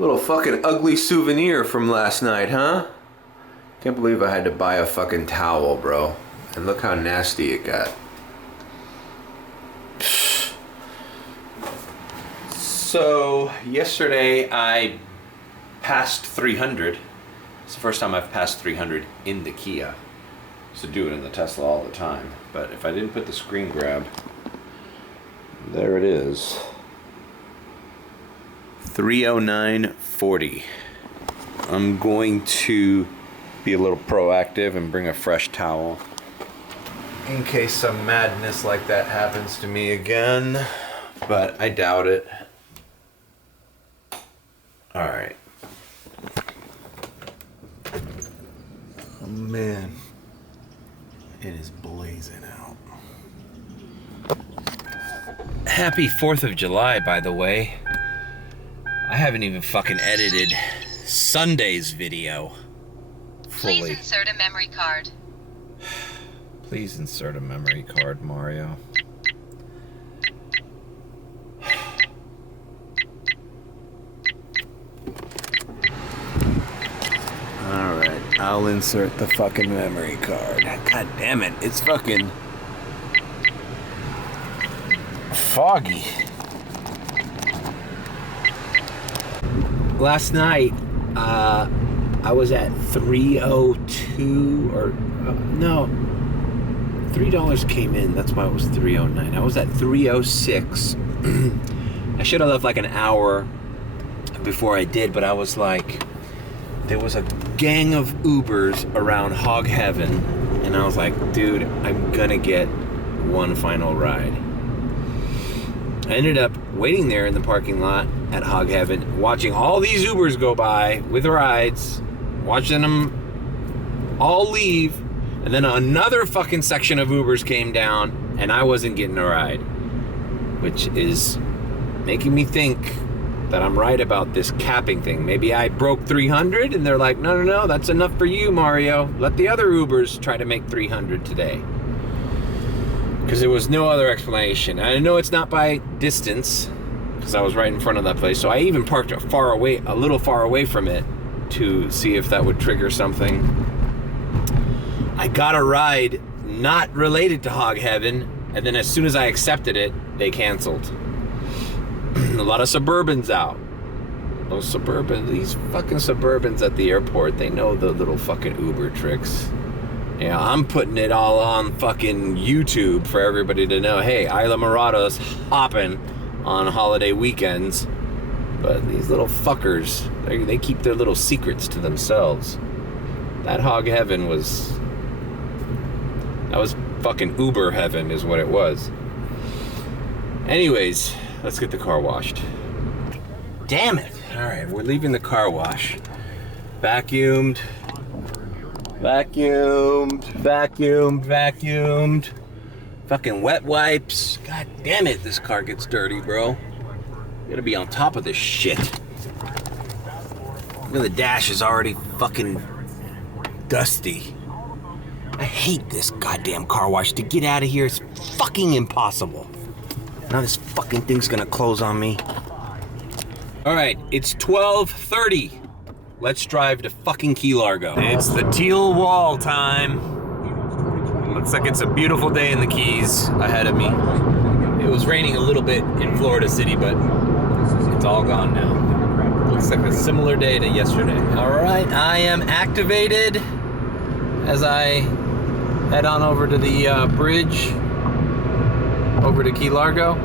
Little fucking ugly souvenir from last night, huh? Can't believe I had to buy a fucking towel, bro. And look how nasty it got. So, yesterday I passed 300. It's the first time I've passed 300 in the Kia. I used to do it in the Tesla all the time. But if I didn't put the screen grab, there it is. 309.40. I'm going to be a little proactive and bring a fresh towel in case some madness like that happens to me again, but I doubt it. Alright. Oh man, it is blazing out. Happy 4th of July, by the way. I haven't even fucking edited Sunday's video fully. Please insert a memory card. Please insert a memory card, Mario. Alright, I'll insert the fucking memory card. God damn it, it's fucking foggy. Last night, I was at 302, or no, $3 came in, that's why it was 309. I was at 306. I should have left like an hour before I did, but I was like, there was a gang of Ubers around Hog Heaven, and I was like, dude, I'm gonna get one final ride. I ended up waiting there in the parking lot at Hog Heaven, watching all these Ubers go by with rides, watching them all leave, and then another fucking section of Ubers came down, and I wasn't getting a ride, which is making me think that I'm right about this capping thing. Maybe I broke 300, and they're like, no, that's enough for you, Mario. Let the other Ubers try to make 300 today. Because there was no other explanation. I know it's not by distance, because I was right in front of that place. So I even parked a little far away from it to see if that would trigger something. I got a ride not related to Hog Heaven, and then as soon as I accepted it, they canceled. A lot of Suburbans out. These fucking Suburbans at the airport, they know the little fucking Uber tricks. Yeah, I'm putting it all on fucking YouTube for everybody to know, hey, Isla Morada's hopping on holiday weekends. But these little fuckers, they keep their little secrets to themselves. That Hog Heaven was fucking Uber heaven is what it was. Anyways, let's get the car washed. Damn it. All right, we're leaving the car wash. Vacuumed. Fucking wet wipes. God damn it, this car gets dirty, bro. You gotta be on top of this shit. Look at the dash is already fucking dusty. I hate this goddamn car wash. To get out of here is fucking impossible. Now this fucking thing's gonna close on me. Alright, it's 12:30. Let's drive to fucking Key Largo. It's the teal wall time. Looks like it's a beautiful day in the Keys ahead of me. It was raining a little bit in Florida City, but it's all gone now. Looks like a similar day to yesterday. Alright, I am activated as I head on over to the bridge, over to Key Largo.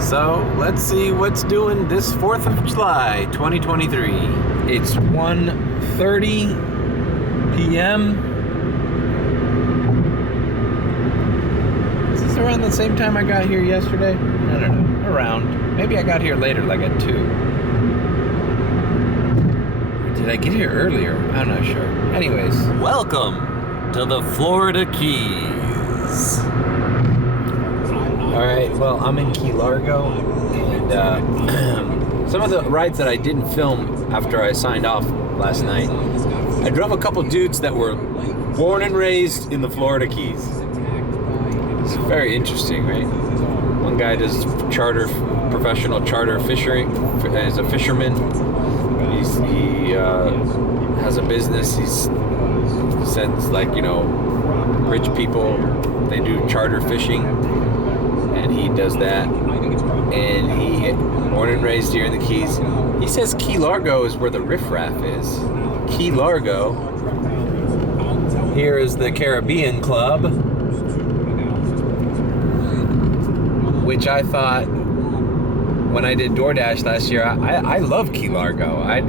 So let's see what's doing this 4th of July, 2023. It's 1:30 p.m. Is this around the same time I got here yesterday? I don't know, around. Maybe I got here later, like at 2. Or did I get here earlier? I'm not sure. Anyways, welcome to the Florida Keys. Alright, well, I'm in Key Largo, and some of the rides that I didn't film after I signed off last night, I drove a couple dudes that were born and raised in the Florida Keys. It's very interesting, right? One guy does charter professional charter fishing. As a fisherman, he has a business. He sends, like, you know, rich people. They do charter fishing, and he does that. And he born and raised here in the Keys. He says Key Largo is where the riffraff is. Key Largo. Here is the Caribbean Club, which I thought, when I did DoorDash last year, I love Key Largo. I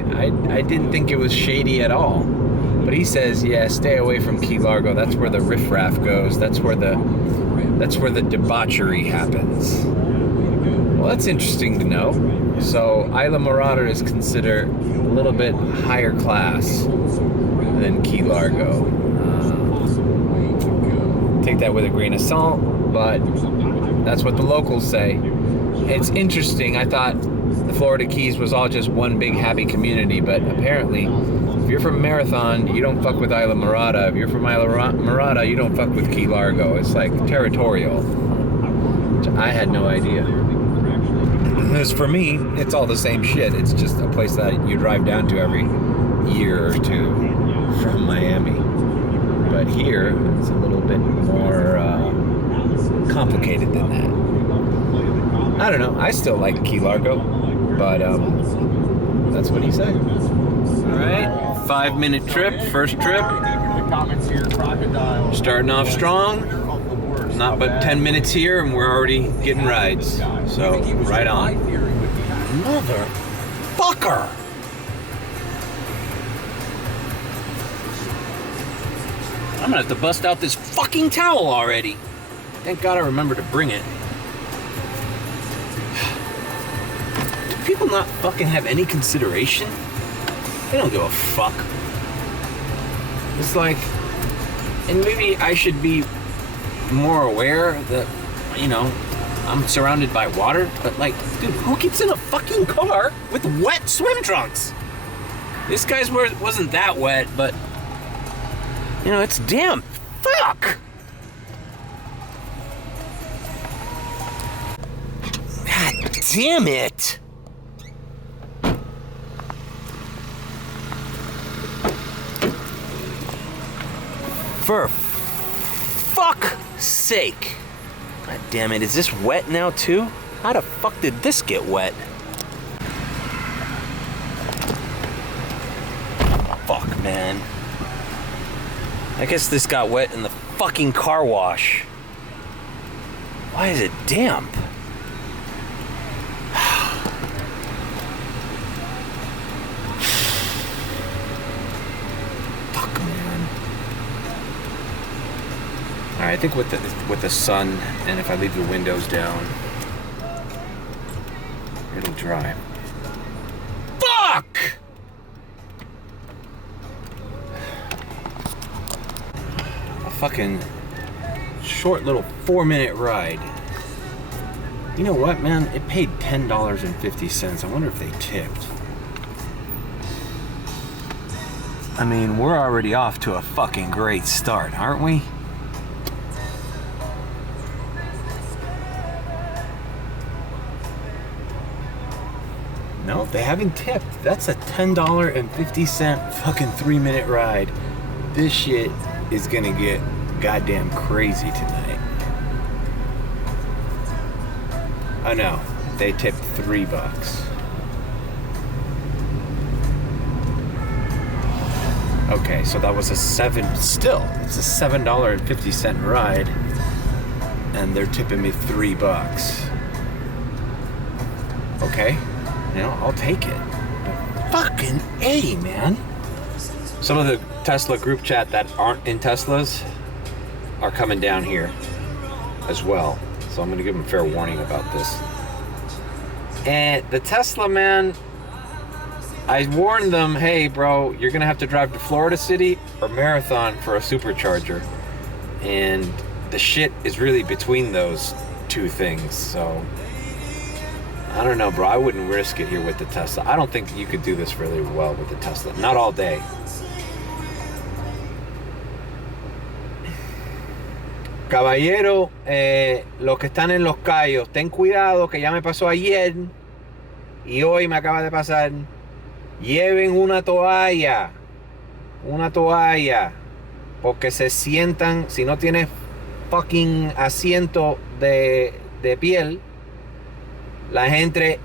didn't think it was shady at all. But he says, yeah, stay away from Key Largo. That's where the riffraff goes. That's where the debauchery happens. Well, that's interesting to know. So Isla Morada is considered a little bit higher class than Key Largo. Take that with a grain of salt, but that's what the locals say. It's interesting. I thought the Florida Keys was all just one big happy community, but apparently, if you're from Marathon, you don't fuck with Isla Morada. If you're from Isla Morada, you don't fuck with Key Largo. It's like territorial. I had no idea. Because for me, it's all the same shit. It's just a place that you drive down to every year or two from Miami. But here, it's a little bit more complicated than that. I don't know. I still like Key Largo, but that's what he said. All right, 5-minute trip, first trip. Starting off strong. Not but 10 minutes here, and we're already getting rides. So, right on. Motherfucker! I'm gonna have to bust out this fucking towel already. Thank God I remembered to bring it. Do people not fucking have any consideration? They don't give a fuck. It's like, and maybe I should be more aware that, you know, I'm surrounded by water, but like, dude, who gets in a fucking car with wet swim trunks? This guy's wasn't that wet, but, you know, it's damp. Fuck! God damn it! For fuck's sake. God damn it, is this wet now too? How the fuck did this get wet? Fuck, man. I guess this got wet in the fucking car wash. Why is it damp? I think with the sun, and if I leave the windows down, it'll dry. Fuck! A fucking short little 4-minute ride. You know what, man? It paid $10.50. I wonder if they tipped. I mean, we're already off to a fucking great start, aren't we? No, they haven't tipped. That's a $10.50 fucking 3-minute ride. This shit is gonna get goddamn crazy tonight. Oh no, they tipped $3. Okay, so that was it's a $7.50 ride, and they're tipping me $3. Okay. You know, I'll take it. Fucking A, man. Some of the Tesla group chat that aren't in Teslas are coming down here as well. So I'm going to give them fair warning about this. And the Tesla, man, I warned them, hey, bro, you're going to have to drive to Florida City or Marathon for a supercharger. And the shit is really between those two things, so I don't know, bro. I wouldn't risk it here with the Tesla. I don't think you could do this really well with the Tesla. Not all day. caballero, los que están en Los Cayos, ten cuidado que ya me pasó ayer y hoy me acaba de pasar. Lleven una toalla, porque se sientan, si no tienes fucking asiento de piel, la gente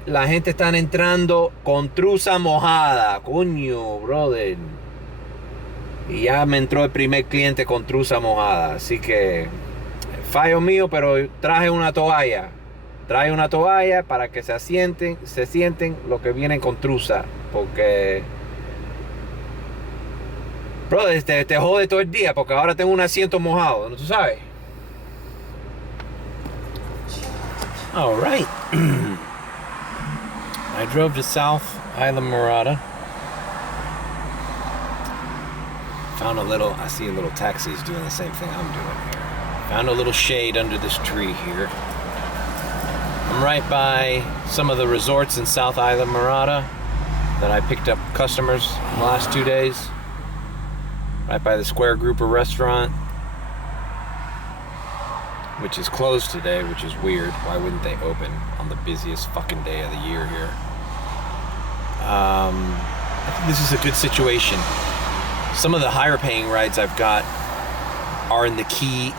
están entrando con truza mojada, coño, brother. Y ya me entró el primer cliente con truza mojada, así que fallo mío, pero traje una toalla. Trae una toalla para que se sienten los que vienen con truza, porque brother, te jode todo el día, porque ahora tengo un asiento mojado, ¿no? Tú sabes. All right. I drove to South Islamorada. I see a little taxis doing the same thing I'm doing here. Found a little shade under this tree here. I'm right by some of the resorts in South Islamorada that I picked up customers in the last 2 days. Right by the Square Grouper restaurant, which is closed today, which is weird. Why wouldn't they open on the busiest fucking day of the year here? I think this is a good situation. Some of the higher paying rides I've got are in the key,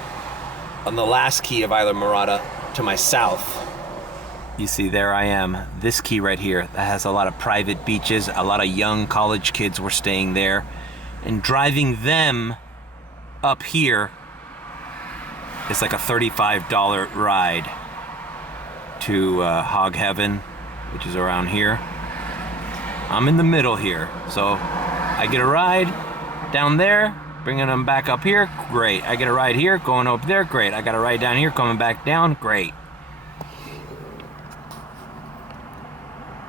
on the last key of Islamorada to my south. You see, there I am, this key right here, that has a lot of private beaches, a lot of young college kids were staying there, and driving them up here is like a $35 ride to Hog Heaven, which is around here. I'm in the middle here, so I get a ride down there, bringing them back up here, great. I get a ride here, going up there, great. I got a ride down here, coming back down, great.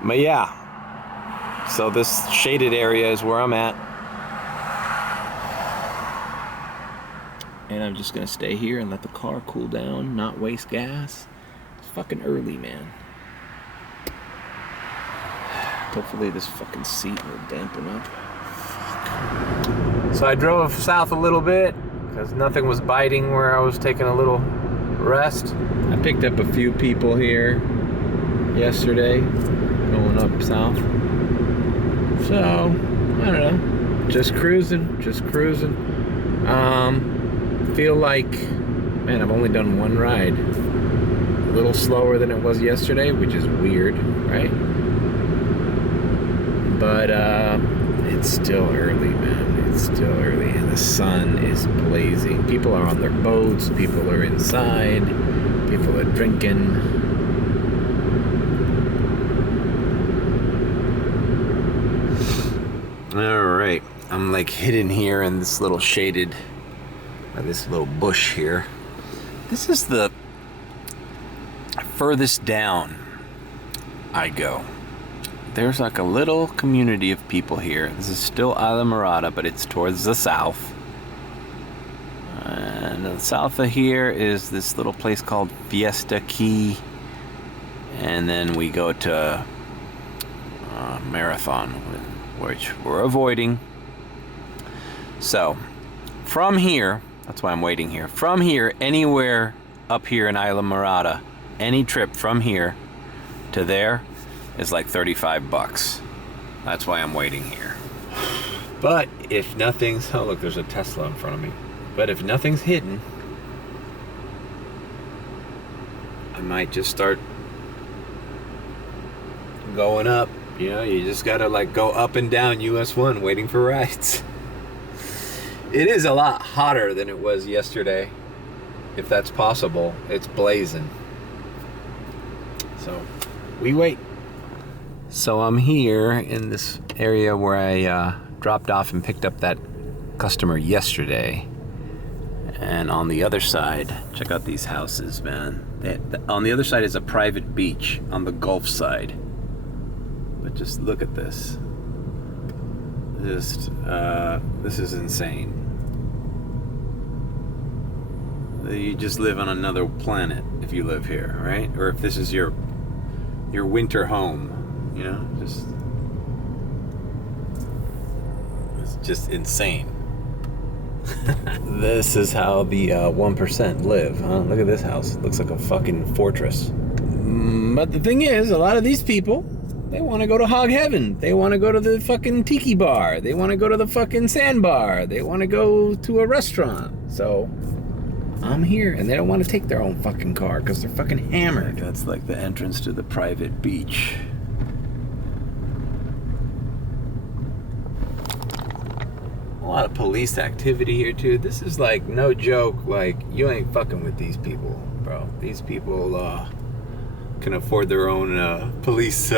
But yeah, so this shaded area is where I'm at. And I'm just gonna stay here and let the car cool down, not waste gas. It's fucking early, man. Hopefully this fucking seat will dampen up. Fuck. So I drove south a little bit because nothing was biting where I was taking a little rest. I picked up a few people here yesterday going up south. So, I don't know. Just cruising. Feel like, man, I've only done one ride. A little slower than it was yesterday, which is weird, right? But it's still early, man. It's still early, and the sun is blazing. People are on their boats. People are inside. People are drinking. All right, I'm like hidden here in this little shaded, this little bush here. This is the furthest down I go. There's like a little community of people here. This is still Islamorada, but it's towards the south. And the south of here is this little place called Fiesta Key. And then we go to Marathon, which we're avoiding. So, from here, that's why I'm waiting here. From here, anywhere up here in Islamorada, any trip from here to there is like $35. That's why I'm waiting here. But if nothing's, oh look, there's a Tesla in front of me. But if nothing's hidden, I might just start going up. You know, you just gotta like go up and down US 1 waiting for rides. It is a lot hotter than it was yesterday, if that's possible. It's blazing. So, we wait. So I'm here in this area where I dropped off and picked up that customer yesterday. And on the other side, check out these houses, man. On the other side is a private beach on the Gulf side. But just look at this. This is insane. You just live on another planet if you live here, right? Or if this is your winter home, you know, it's just insane. This is how the 1% live, huh? Look at this house. It looks like a fucking fortress. But the thing is, a lot of these people, they want to go to Hog Heaven. They want to go to the fucking tiki bar. They want to go to the fucking sandbar. They want to go to a restaurant. So I'm here, and they don't want to take their own fucking car because they're fucking hammered. That's like the entrance to the private beach. A lot of police activity here too. This is like no joke. Like, you ain't fucking with these people, bro. These people can afford their own police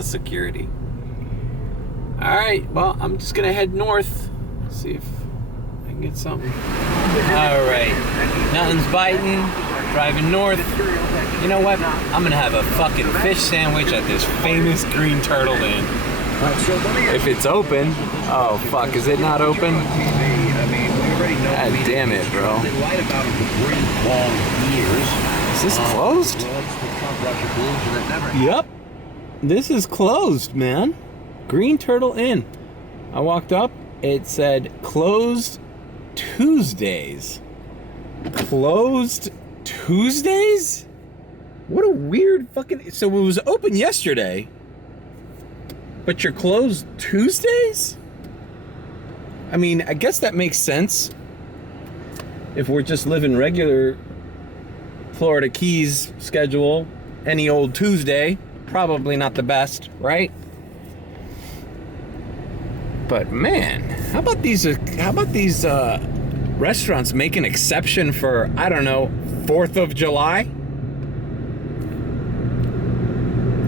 security. All right, well, I'm just gonna head north. See if I can get something. All right, nothing's biting. Driving north. You know what? I'm gonna have a fucking fish sandwich at this famous Green Turtle Inn. If it's open. Oh fuck, is it not open? God damn it, bro. Is this closed? Yep. This is closed, man. Green Turtle Inn. I walked up, it said closed Tuesdays. Closed Tuesdays? What a weird fucking... So it was open yesterday, but you're closed Tuesdays? I mean, I guess that makes sense. If we're just living regular Florida Keys schedule, any old Tuesday, probably not the best, right? But man, how about these restaurants make an exception for, I don't know, 4th of July?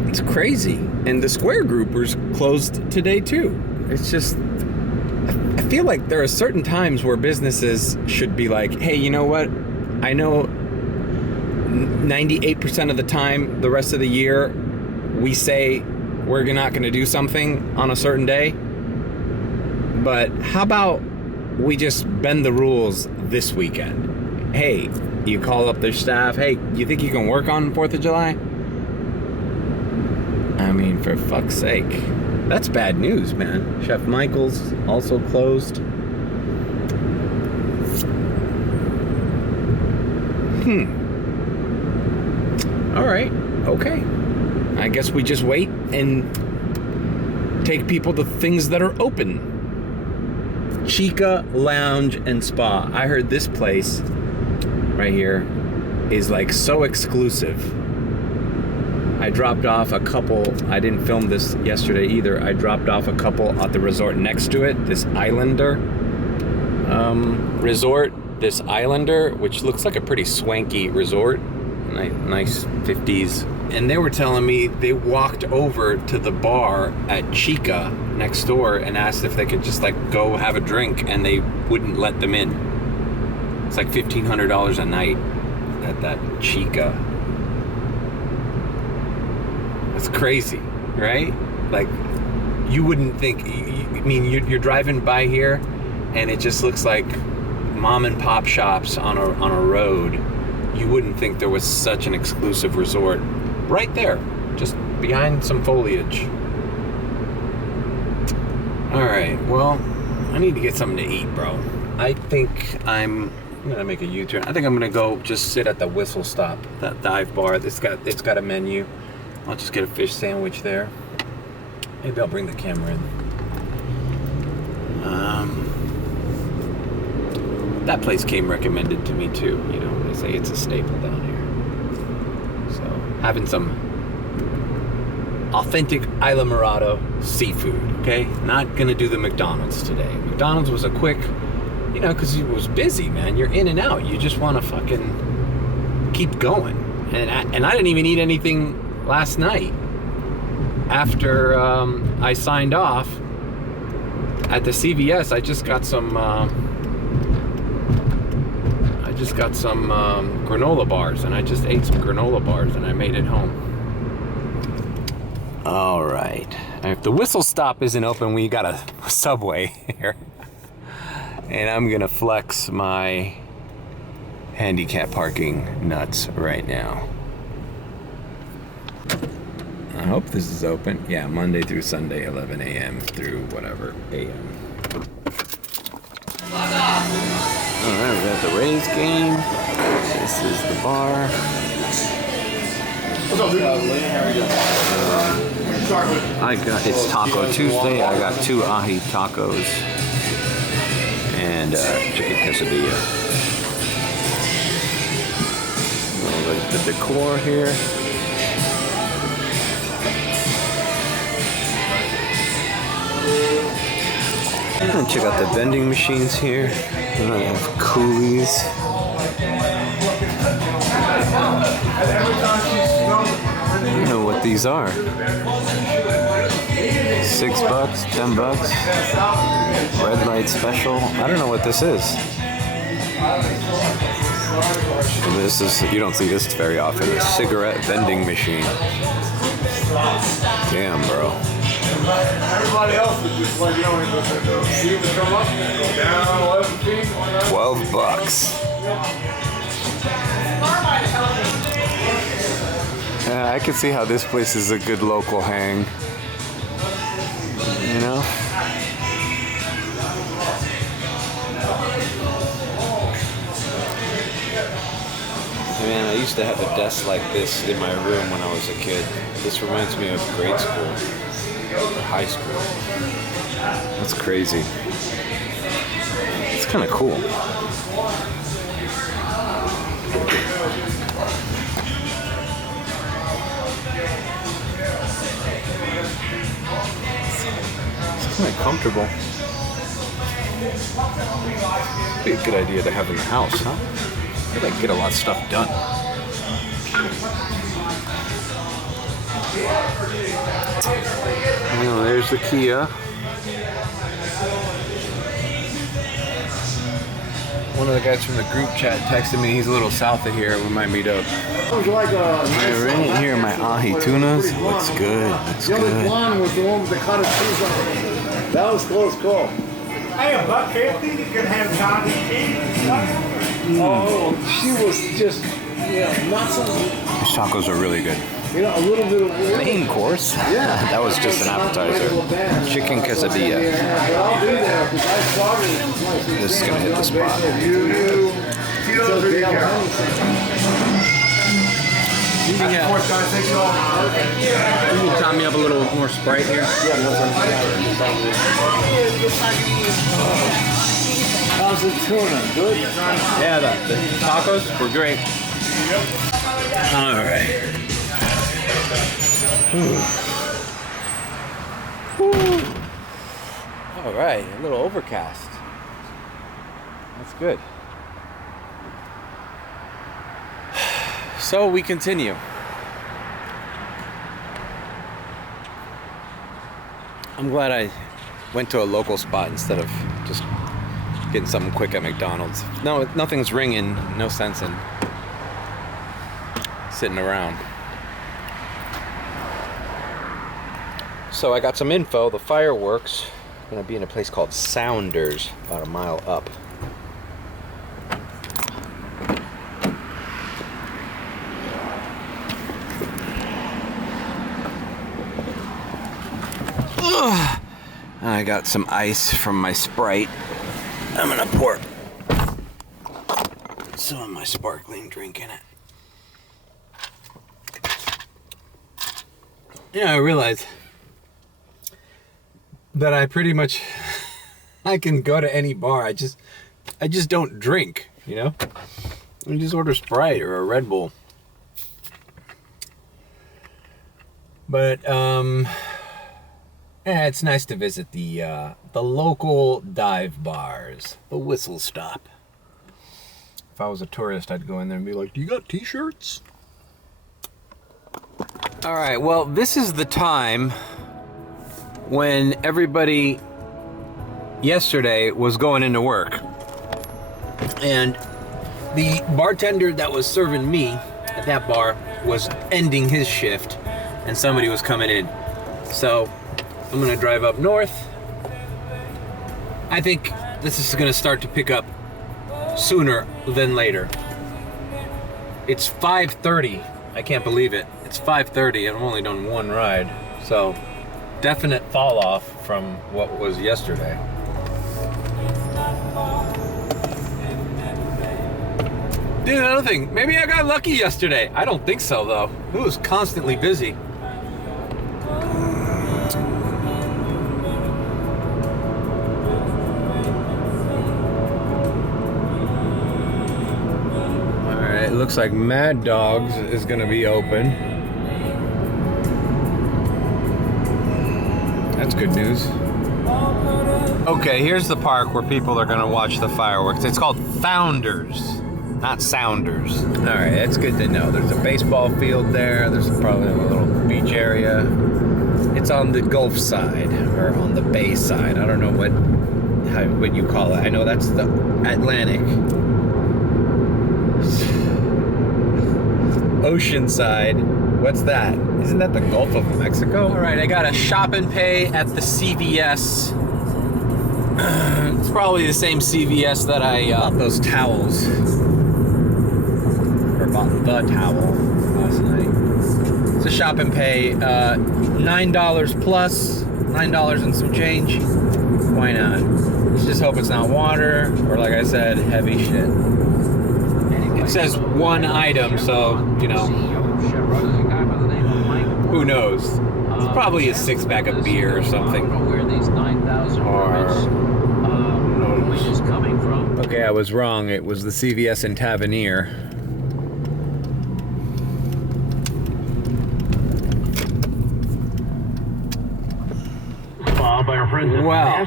It's crazy. And the Square Groupers closed today too. It's just, I feel like there are certain times where businesses should be like, hey, you know what? I know 98% of the time, the rest of the year, we say we're not going to do something on a certain day. But how about we just bend the rules this weekend? Hey, you call up their staff. Hey, you think you can work on 4th of July? I mean, for fuck's sake. That's bad news, man. Chef Michael's also closed. All right. Okay. I guess we just wait and take people to things that are open. Chica Lounge and Spa. I heard this place right here is like so exclusive. I dropped off a couple. I didn't film this yesterday either. I dropped off a couple at the resort next to it. This Islander resort. This Islander, which looks like a pretty swanky resort. Nice 50s. And they were telling me they walked over to the bar at Chica next door and asked if they could just like go have a drink, and they wouldn't let them in. It's like $1,500 a night at that Chica. It's crazy, right? Like, you wouldn't think. I mean, you're driving by here, and it just looks like mom and pop shops on a road. You wouldn't think there was such an exclusive resort right there, just behind some foliage. All right, well, I need to get something to eat, bro. I think I'm gonna make a U-turn. I think I'm gonna go just sit at the Whistle Stop, that dive bar. It's got a menu. I'll just get a fish sandwich there. Maybe I'll bring the camera in. That place came recommended to me too. You know, they say it's a staple down here. So, having some authentic Isla Morado seafood, okay? Not gonna do the McDonald's today. McDonald's was a quick, you know, because it was busy, man. You're in and out. You just want to fucking keep going. And I didn't even eat anything last night after I signed off at the CVS. I just got some granola bars, and I just ate some granola bars, and I made it home. All right, if the Whistle Stop isn't open, we got a Subway here, and I'm gonna flex my handicap parking nuts right now. I hope this is open. Yeah, Monday through Sunday, 11 a.m. through whatever a.m. Alright, we got the Rays game. This is the bar. What's up, dude? How are you doing? It's Taco Tuesday. I got 2 ahi tacos and chicken quesadilla. Look at the decor here. And check out the vending machines here. They have coolies. I don't know what these are. $6, $10. Red light special. I don't know what this is. This is, you don't see this very often. A cigarette vending machine. Damn, bro. Everybody else is just like, you know, see it come up, go down 11 feet. $12. I can see how this place is a good local hang. You know? Man, I used to have a desk like this in my room when I was a kid. This reminds me of grade school or high school. That's crazy. It's kind of cool. It's kind of comfortable. Be a good idea to have in the house, huh? I'd like to get a lot of stuff done. Well, there's the Kia. One of the guys from the group chat texted me. He's a little south of here. We might meet up. Like Right here, my ahi tunas. Looks good. Looks the only good. blonde was the one with the cottage cheese on it. That was close call. Hey, $1.50, you can have Johnny cheese. Oh, she was just, not something. These tacos are really good. You know, a little bit of Main course? Yeah. That was just an appetizer. Chicken quesadilla. I'll be there because I started. This is gonna hit the spot. You can top me up a little more Sprite here. How's the tuna? Good? Yeah, the tacos were great. All right. All right, a little overcast. That's good. So we continue. I'm glad I went to a local spot instead of just getting something quick at McDonald's. No, nothing's ringing. No sense in sitting around. So I got some info. The fireworks are gonna be in a place called Sounders, about a mile up. I got some ice from my Sprite. I'm gonna pour some of my sparkling drink in it. Yeah, I realized that I pretty much I can go to any bar. I just don't drink, you know? I just order Sprite or a Red Bull. But yeah, it's nice to visit the local dive bars, the Whistle Stop. If I was a tourist, I'd go in there and be like, "Do you got t-shirts?" All right, well, this is the time when everybody yesterday was going into work. And the bartender that was serving me at that bar was ending his shift and somebody was coming in. So I'm gonna drive up north. I think this is gonna start to pick up sooner than later. It's 5:30. I can't believe it. It's 5:30 and I've only done one ride. So definite fall off from what was yesterday. Dude, another thing. Maybe I got lucky yesterday. I don't think so, though. It was constantly busy. Alright, it looks like Mad Dogs is going to be open. That's good news. Okay, here's the park where people are gonna watch the fireworks. It's called Founders, not Sounders. All right, that's good to know. There's a baseball field there. There's probably a little beach area. It's on the Gulf side, or on the bay side. I don't know what you call it. I know that's the Atlantic. Ocean side. What's that? Isn't that the Gulf of Mexico? All right, I got a shop and pay at the CVS. It's probably the same CVS that I bought those towels. Or bought the towel last night. It's a shop and pay. $9 plus. $9 and some change. Why not? Let's just hope it's not water, or like I said, heavy shit. It says one item, so, you know, who knows? It's probably a 6-pack of beer or something. Okay, I was wrong. It was the CVS in Tavernier. Well,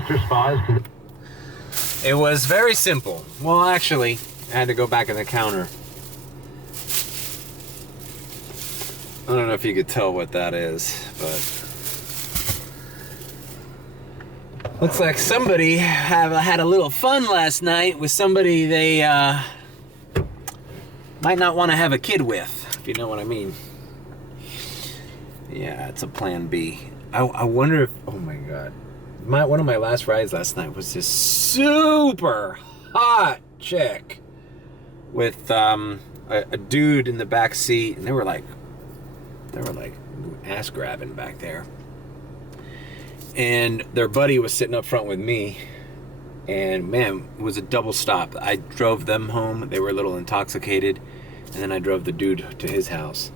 it was very simple. Well, actually, I had to go back in the counter. I don't know if you could tell what that is, but looks like somebody had a little fun last night with somebody they might not want to have a kid with, if you know what I mean. Yeah, it's a plan B. I wonder if, oh my God. One of my last rides last night was this super hot chick with a dude in the back seat, and they were like ass grabbing back there. And their buddy was sitting up front with me, and man, it was a double stop. I drove them home. They were a little intoxicated, and then I drove the dude to his house.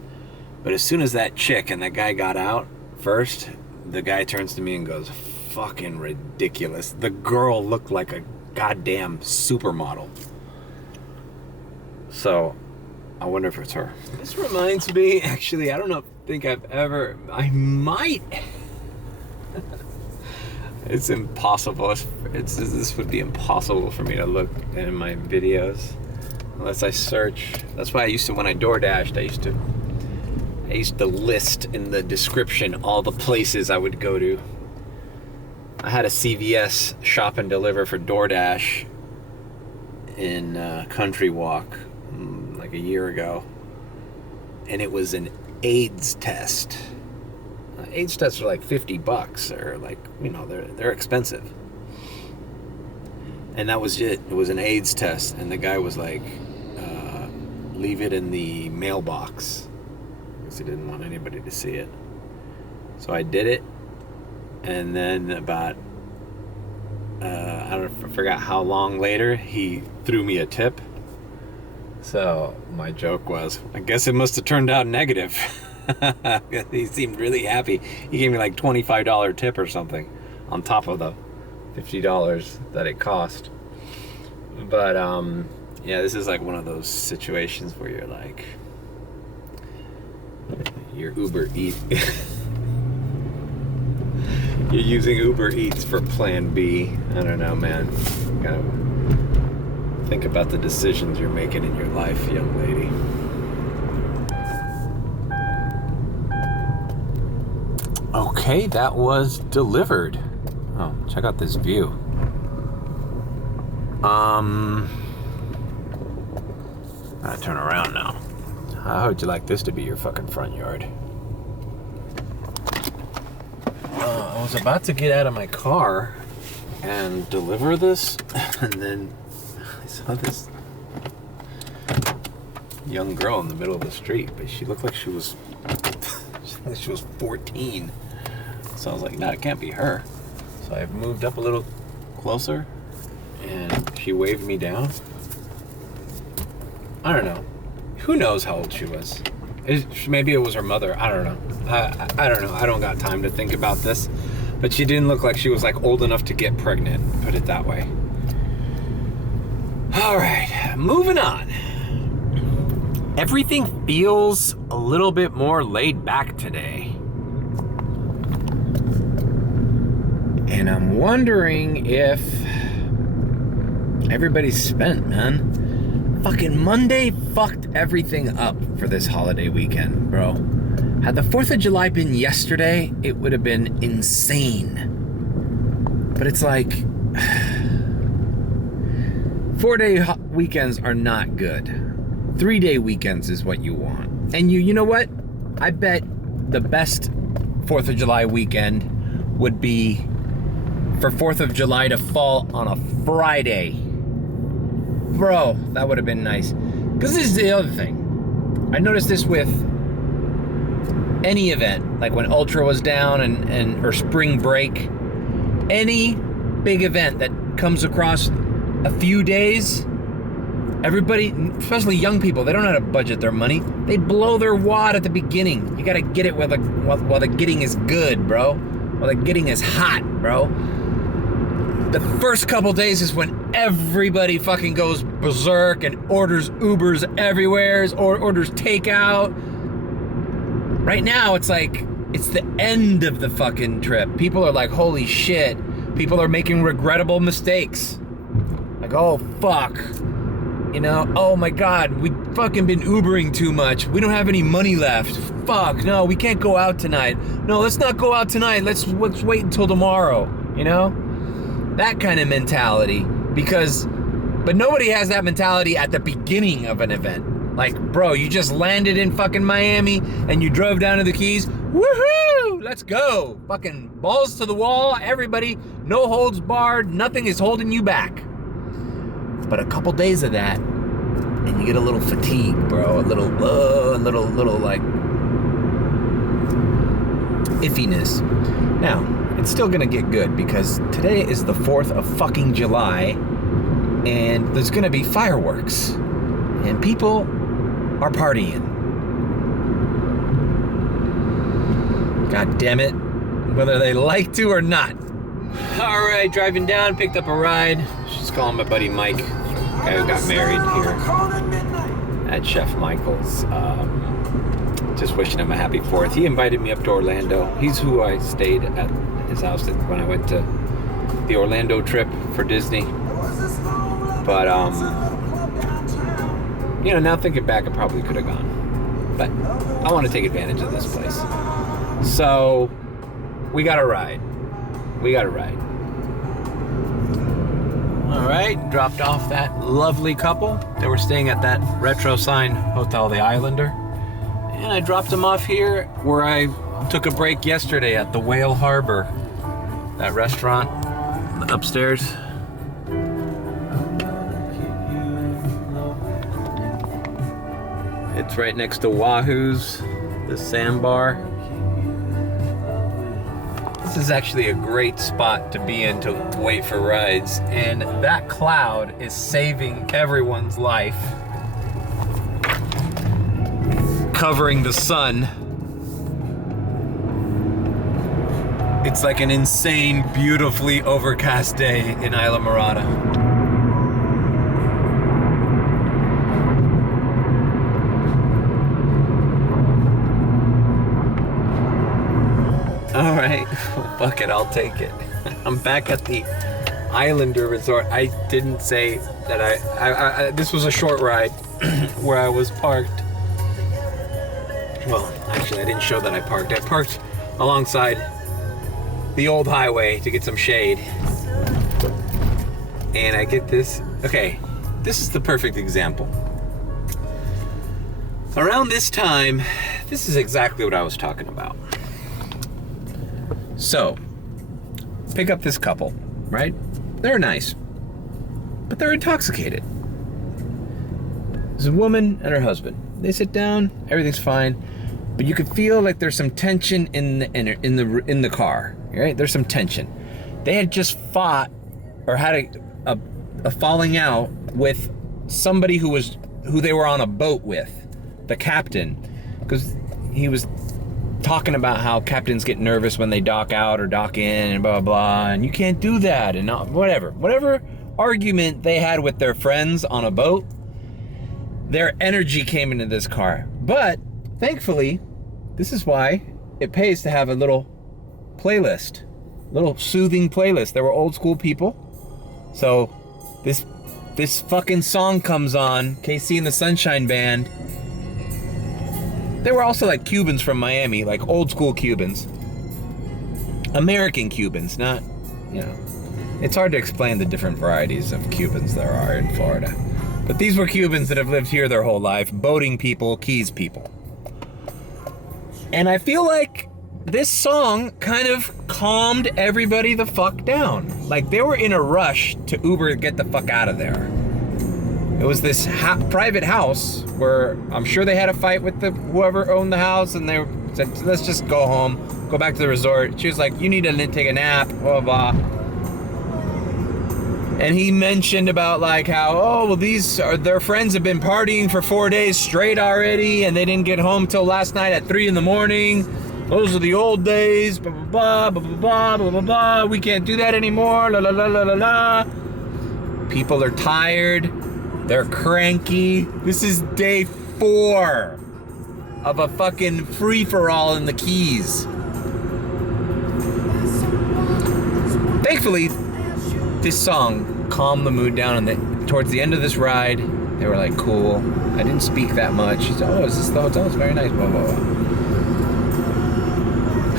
But as soon as that chick and that guy got out first, the guy turns to me and goes, "Fucking ridiculous." The girl looked like a goddamn supermodel. So I wonder if it's her. This reminds me, actually, I don't think I might. It's impossible. This would be impossible for me to look in my videos unless I search. That's why when I DoorDashed, I used to list in the description all the places I would go to. I had a CVS shop and deliver for DoorDash in Country Walk like a year ago, and it was an AIDS test. AIDS tests are like $50, or like, you know, they're expensive. And that was it. It was an AIDS test, and the guy was like, leave it in the mailbox, because he didn't want anybody to see it. So I did it, and then about I forgot how long later, he threw me a tip. So my joke was, I guess it must have turned out negative. He seemed really happy. He gave me like $25 tip or something on top of the $50 that it cost. But yeah, this is like one of those situations where you're like, you're Uber Eats. You're using Uber Eats for plan B. I don't know, man. You gotta think about the decisions you're making in your life, young lady. Okay, that was delivered. Oh, check out this view. I gotta turn around now. How would you like this to be your fucking front yard? I was about to get out of my car and deliver this, and then I saw this young girl in the middle of the street, but she looked like she was 14. So I was like, no, it can't be her. So I moved up a little closer, and she waved me down. I don't know. Who knows how old she was? Maybe it was her mother. I don't know. I don't know. I don't got time to think about this. But she didn't look like she was like old enough to get pregnant. Put it that way. All right, moving on. Everything feels a little bit more laid back today. And I'm wondering if everybody's spent, man. Fucking Monday fucked everything up for this holiday weekend, bro. Had the 4th of July been yesterday, it would have been insane. But it's like, 4-day weekends are not good. 3-day weekends is what you want. And you know what? I bet the best 4th of July weekend would be for 4th of July to fall on a Friday. Bro, that would have been nice. Because this is the other thing. I noticed this with any event, like when Ultra was down or spring break. Any big event that comes across a few days, everybody, especially young people, they don't know how to budget their money. They blow their wad at the beginning. You gotta get it while the getting is good, bro. While the getting is hot, bro. The first couple days is when everybody fucking goes berserk and orders Ubers everywhere, or orders takeout. Right now, it's like, it's the end of the fucking trip. People are like, holy shit. People are making regrettable mistakes. Like, oh, fuck. You know, oh my God, we fucking been Ubering too much. We don't have any money left. Fuck, no, we can't go out tonight. No, let's not go out tonight. Let's wait until tomorrow, you know? That kind of mentality. But nobody has that mentality at the beginning of an event. Like, bro, you just landed in fucking Miami and you drove down to the Keys. Woohoo! Let's go. Fucking balls to the wall. Everybody, no holds barred. Nothing is holding you back. But a couple days of that, and you get a little fatigue, bro. A little like iffiness. Now, it's still gonna get good because today is the 4th of fucking July, and there's gonna be fireworks, and people are partying. God damn it, whether they like to or not. All right, driving down, picked up a ride. Just calling my buddy Mike, guy who got married here at Chef Michael's. Just wishing him a happy 4th. He invited me up to Orlando. He's who I stayed at his house when I went to the Orlando trip for Disney. But, you know, now thinking back, I probably could have gone. But I want to take advantage of this place. So, we got a ride. All right, dropped off that lovely couple. They were staying at that retro sign Hotel the Islander. And I dropped them off here where I took a break yesterday at the Whale Harbor. That restaurant upstairs. It's right next to Wahoo's, the sandbar. This is actually a great spot to be in to wait for rides. And that cloud is saving everyone's life. Covering the sun. It's like an insane, beautifully overcast day in Isla Morada. All right, fuck it, I'll take it. I'm back at the Islander Resort. I didn't say that I this was a short ride where I was parked. Well, actually, I didn't show that I parked. I parked alongside the old highway to get some shade. And I get this. Okay, this is the perfect example. Around this time, this is exactly what I was talking about. So, pick up this couple, right? They're nice, but they're intoxicated. There's a woman and her husband. They sit down, everything's fine, but you could feel like there's some tension in the car, right? There's some tension. They had just fought or had a falling out with somebody who who they were on a boat with, the captain, because he was talking about how captains get nervous when they dock out or dock in and blah, blah, blah, and you can't do that, and whatever argument they had with their friends on a boat, their energy came into this car. But thankfully, this is why it pays to have a little playlist, little soothing playlist. There were old school people, so this fucking song comes on, KC and the Sunshine Band. There were also like Cubans from Miami, like old school Cubans. American Cubans, not, you know. It's hard to explain the different varieties of Cubans there are in Florida. But these were Cubans that have lived here their whole life, boating people, Keys people. And I feel like this song kind of calmed everybody the fuck down. Like they were in a rush to Uber to get the fuck out of there. It was this private house where I'm sure they had a fight with whoever owned the house, and they said, let's just go home, go back to the resort. She was like, you need to take a nap, blah, blah. And he mentioned about like how, oh, well, their friends have been partying for 4 days straight already, and they didn't get home till last night at 3 a.m. Those are the old days, blah, blah, blah, blah, blah, blah, blah, blah. We can't do that anymore, la, la, la, la, la, la. People are tired. They're cranky. This is day 4 of a fucking free-for-all in the Keys. Thankfully, this song calmed the mood down, and towards the end of this ride, they were like, cool. I didn't speak that much. She said, oh, is this the hotel? It's very nice, blah, blah, blah.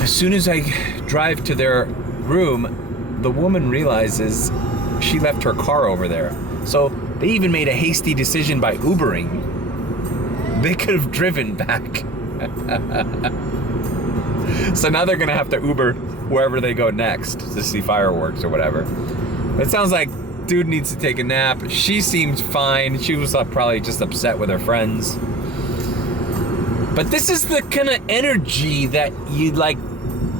As soon as I drive to their room, the woman realizes she left her car over there. So they even made a hasty decision by Ubering. They could have driven back. So now they're gonna have to Uber wherever they go next to see fireworks or whatever. It sounds like dude needs to take a nap. She seemed fine. She was probably just upset with her friends. But this is the kind of energy that you like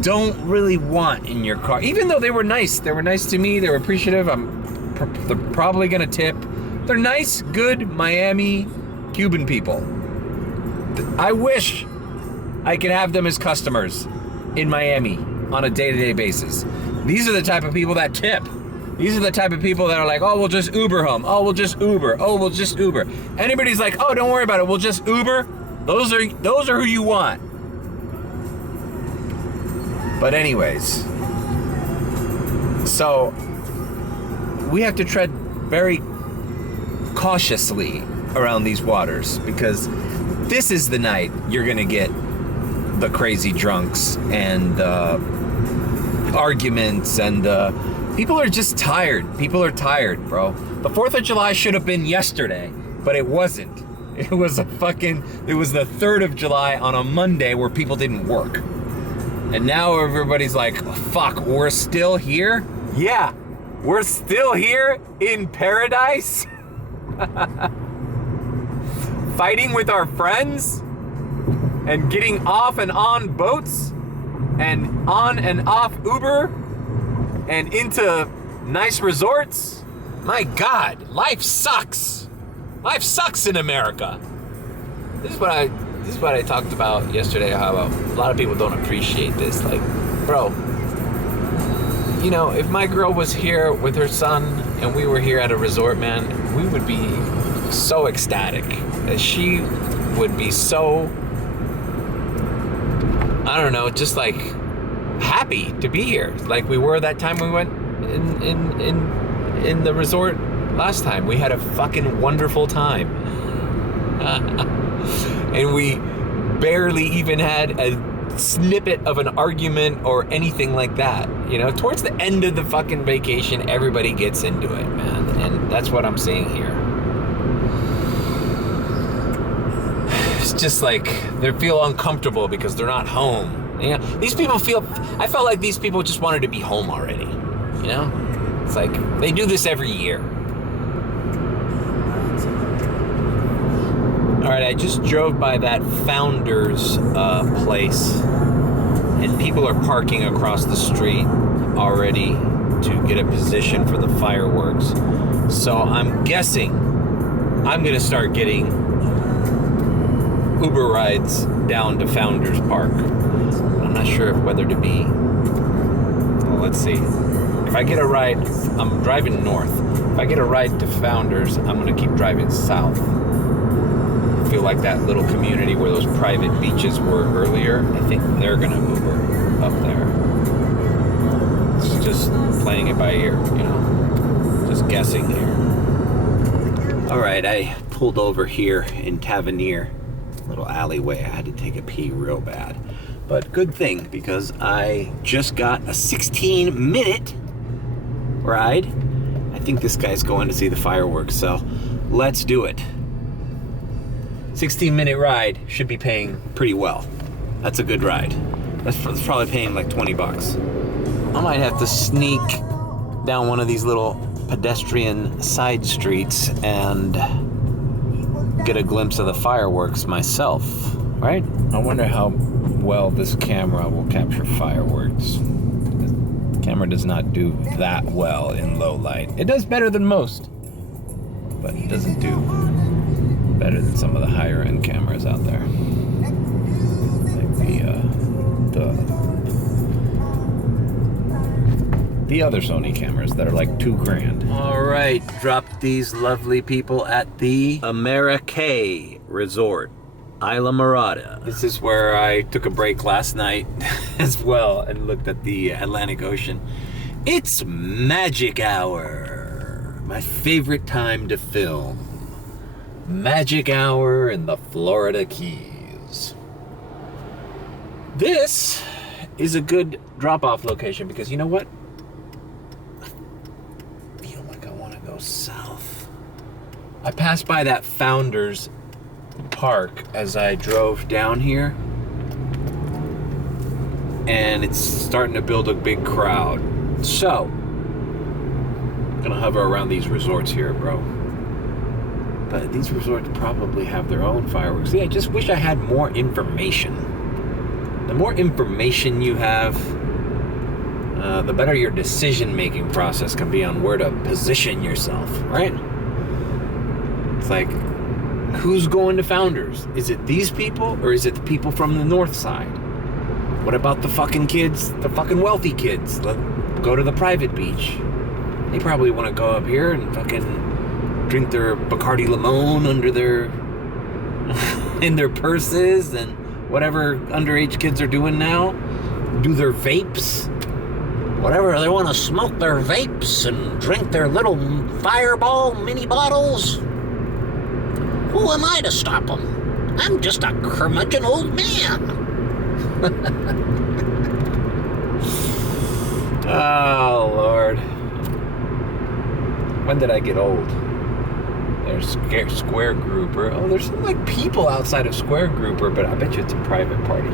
don't really want in your car. Even though they were nice to me. They were appreciative. They're probably gonna tip. They're nice, good Miami Cuban people. I wish I could have them as customers in Miami on a day-to-day basis. These are the type of people that tip. These are the type of people that are like, oh, we'll just Uber home. Oh, we'll just Uber. Oh, we'll just Uber. Anybody's like, oh, don't worry about it. We'll just Uber. Those are who you want. But anyways, so we have to tread very cautiously around these waters, because this is the night you're gonna get the crazy drunks and arguments, and people are just tired. People are tired, bro. The 4th of July should have been yesterday, but it wasn't. It was the 3rd of July on a Monday where people didn't work. And now everybody's like, fuck, we're still here? Yeah, we're still here in paradise? Fighting with our friends? And getting off and on boats? And on and off Uber? And into nice resorts? My God, life sucks. Life sucks in America. This is what I talked about yesterday, how a lot of people don't appreciate this. Like, bro, you know, if my girl was here with her son and we were here at a resort, man, we would be so ecstatic. She would be so, I don't know, just like happy to be here. Like we were that time we went in the resort last time. We had a fucking wonderful time. And we barely even had a snippet of an argument or anything like that. You know, towards the end of the fucking vacation, everybody gets into it, man. And that's what I'm seeing here. It's just like they feel uncomfortable because they're not home. You know, these people I felt like these people just wanted to be home already. You know? It's like they do this every year. All right, I just drove by that Founders place, and people are parking across the street already to get a position for the fireworks. So I'm guessing I'm gonna start getting Uber rides down to Founders Park. I'm not sure whether to be. Well, let's see. If I get a ride, I'm driving north. If I get a ride to Founders, I'm gonna keep driving south. I feel like that little community where those private beaches were earlier, I think they're gonna Uber up there. It's just playing it by ear, you know, just guessing here. All right, I pulled over here in Tavernier, little alleyway. I had to take a pee real bad, but good thing because I just got a 16-minute ride. I think this guy's going to see the fireworks, so let's do it. 16-minute ride should be paying pretty well. That's a good ride. That's probably paying like 20 bucks. I might have to sneak down one of these little pedestrian side streets and get a glimpse of the fireworks myself, right? I wonder how well this camera will capture fireworks. The camera does not do that well in low light. It does better than most, but it doesn't do better than some of the higher end cameras out there. Like the other Sony cameras that are like $2,000. All right, dropped these lovely people at the Amerique Resort, Isla Morada. This is where I took a break last night as well and looked at the Atlantic Ocean. It's magic hour. My favorite time to film. Magic hour in the Florida Keys. This is a good drop-off location because you know what? I feel like I want to go south. I passed by that Founders Park as I drove down here, and it's starting to build a big crowd. So, I'm gonna hover around these resorts here, bro. But these resorts probably have their own fireworks. See, I just wish I had more information. The more information you have, the better your decision-making process can be on where to position yourself, right? It's like, who's going to Founders? Is it these people, or is it the people from the north side? What about the fucking kids, the fucking wealthy kids? Go to the private beach. They probably want to go up here and fucking drink their Bacardi Limon under their in their purses and whatever underage kids are doing now. Do their vapes. Whatever, they want to smoke their vapes and drink their little Fireball mini bottles. Who am I to stop them? I'm just a curmudgeon old man. Oh, Lord. When did I get old? There's Square Grouper. Oh, there's some like people outside of Square Grouper, but I bet you it's a private party.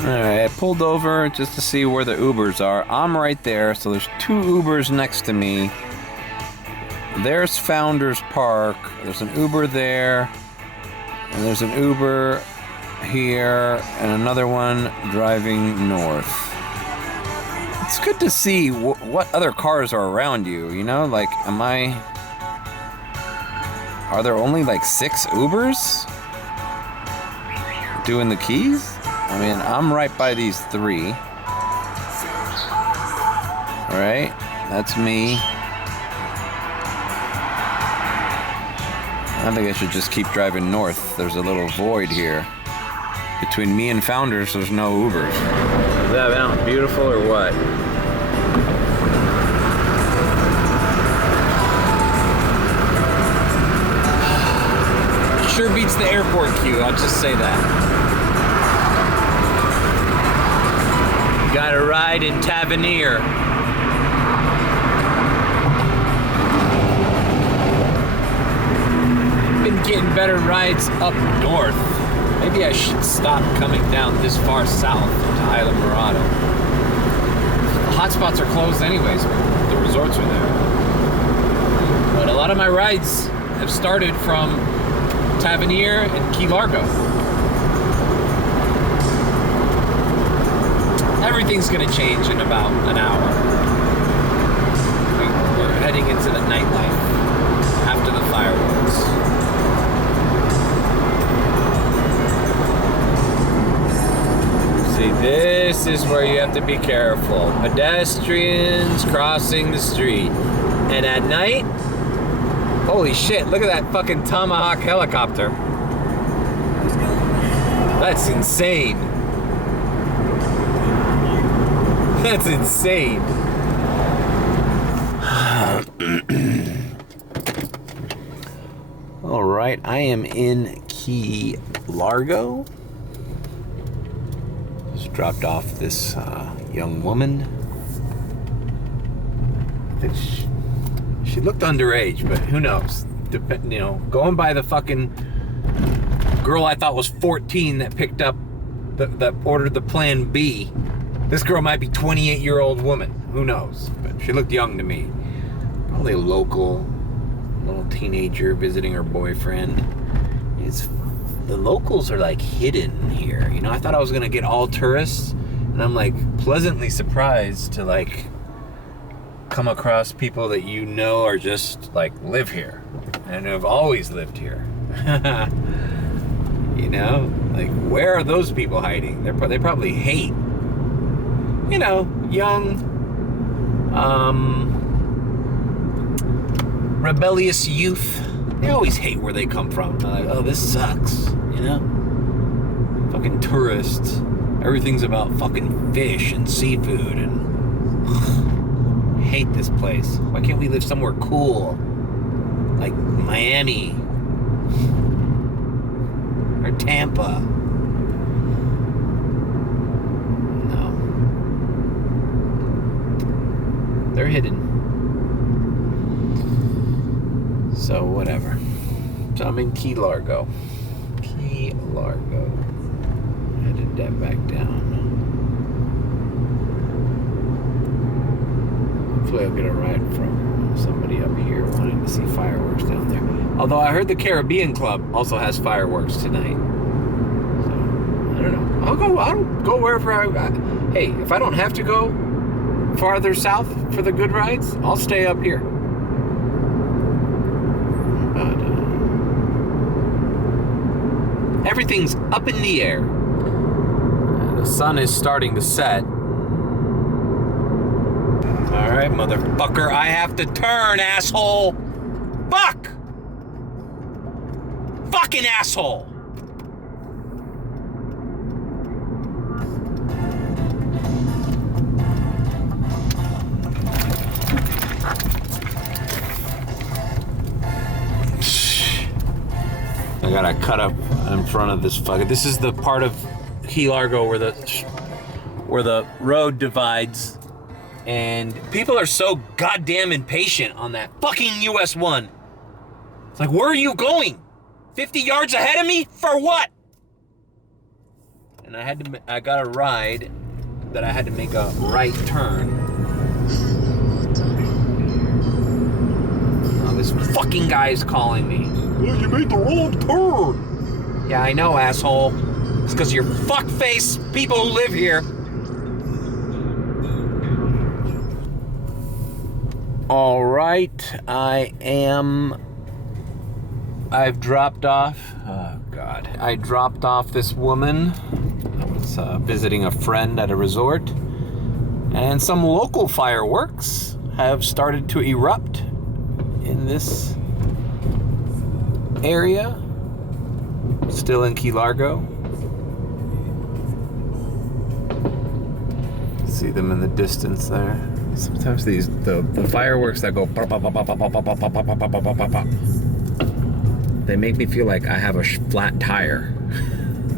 Alright, I pulled over just to see where the Ubers are. I'm right there, so there's 2 Ubers next to me. There's Founders Park. There's an Uber there. And there's an Uber here. And another one driving north. It's good to see what other cars are around you, you know? Like, are there only like 6 Ubers doing the Keys? I mean, I'm right by these 3. Right? That's me. I think I should just keep driving north. There's a little void here. Between me and Founders, there's no Ubers. Is that mountain beautiful or what? Sure beats the airport queue, I'll just say that. Got a ride in Tavernier. Been getting better rides up north. Maybe I should stop coming down this far south to Isla Morada. The hotspots are closed anyways, but the resorts are there. But a lot of my rides have started from Tavernier and Key Largo. Everything's gonna change in about an hour. We're heading into the nightlife after the fireworks. this is where you have to be careful. Pedestrians crossing the street. And at night, holy shit, look at that fucking Tomahawk helicopter. That's insane. That's insane. All right, I am in Key Largo. Just dropped off this young woman. I think she looked underage, but who knows? You know, going by the fucking girl I thought was 14 that picked up, that ordered the Plan B. This girl might be 28-year-old woman. Who knows? But she looked young to me. Probably a local, little teenager visiting her boyfriend. The locals are like hidden here. You know, I thought I was gonna get all tourists, and I'm like pleasantly surprised to like come across people that you know are just like live here and have always lived here. You know, like where are those people hiding? They probably hate, you know, young, rebellious youth. They always hate where they come from. They're like, oh, this sucks, you know? Fucking tourists. Everything's about fucking fish and seafood and hate this place. Why can't we live somewhere cool? Like Miami or Tampa. No. They're hidden. So whatever. So I'm in Key Largo. Key Largo. Headed that back down. Hopefully I'll get a ride from somebody up here wanting to see fireworks down there. Although I heard the Caribbean Club also has fireworks tonight. So I don't know. I'll go wherever hey, if I don't have to go farther south for the good rides, I'll stay up here. Everything's up in the air. The sun is starting to set. Alright, motherfucker, I have to turn, asshole! Fuck! Fucking asshole! I gotta cut up in front of this fucking. This is the part of Key Largo where the road divides, and people are so goddamn impatient on that fucking US 1. It's like, where are you going? 50 yards ahead of me? For what? And I got a ride that I had to make a right turn. Oh, this fucking guy's calling me. Well, you made the wrong turn. Yeah, I know, asshole. It's because of your fuckface people who live here. All right, I've dropped off. Oh, God. I dropped off this woman. I was visiting a friend at a resort. And some local fireworks have started to erupt in this area. Still in Key Largo. See them in the distance there. Sometimes the fireworks that go pop, pop, pop, pop, pop, pop, pop, pop, pop, pop, pop, pop, pop, they make me feel like I have a flat tire.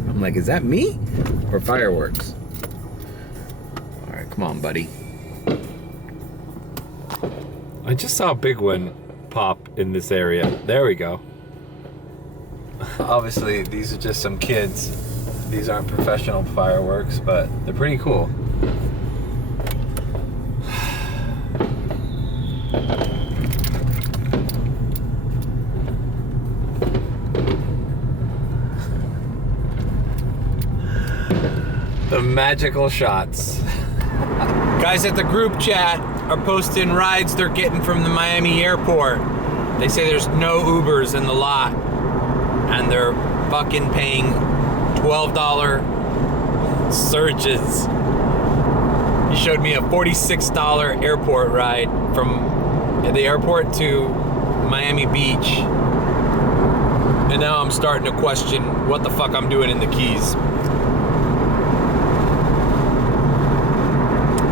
I'm like, is that me or fireworks? All right, come on, buddy. I just saw a big one pop in this area. There we go. Obviously, these are just some kids. These aren't professional fireworks, but they're pretty cool. The magical shots. Guys at the group chat are posting rides they're getting from the Miami airport. They say there's no Ubers in the lot, and they're fucking paying $12 surges He showed me a $46 airport ride from the airport to Miami Beach. And now I'm starting to question what the fuck I'm doing in the Keys.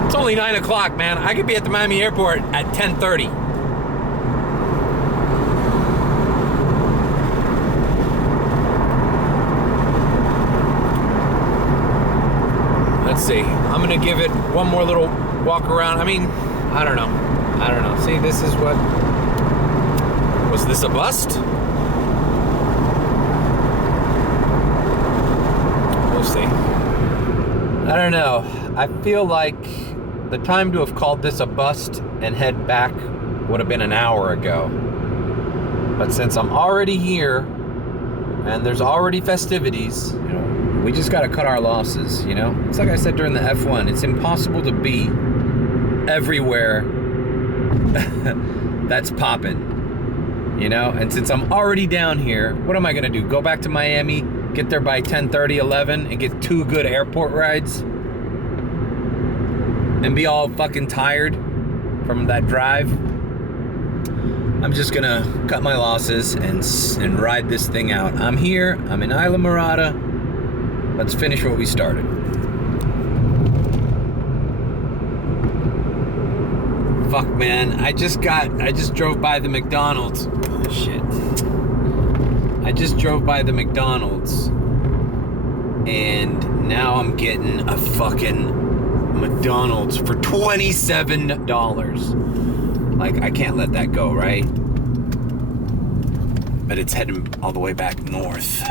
It's only 9 o'clock, man. I could be at the Miami airport at 10:30. Let's see. I'm gonna give it one more little walk around. I mean, I don't know. See, this is what... Was this a bust? We'll see. I don't know. I feel like the time to have called this a bust and head back would have been an hour ago. But since I'm already here and there's already festivities, you know, we just got to cut our losses, you know? It's like I said during the F1, it's impossible to be everywhere that's popping, you know? And since I'm already down here, what am I going to do? Go back to Miami, get there by 10:30, 11, and get 2 good airport rides? And be all fucking tired from that drive? I'm just gonna cut my losses and ride this thing out. I'm here, I'm in Isla Mirada. Let's finish what we started. Fuck, man, I just drove by the McDonald's. Oh, shit. I just drove by the McDonald's and now I'm getting a fucking McDonald's for $27. Like, I can't let that go, right? But it's heading all the way back north.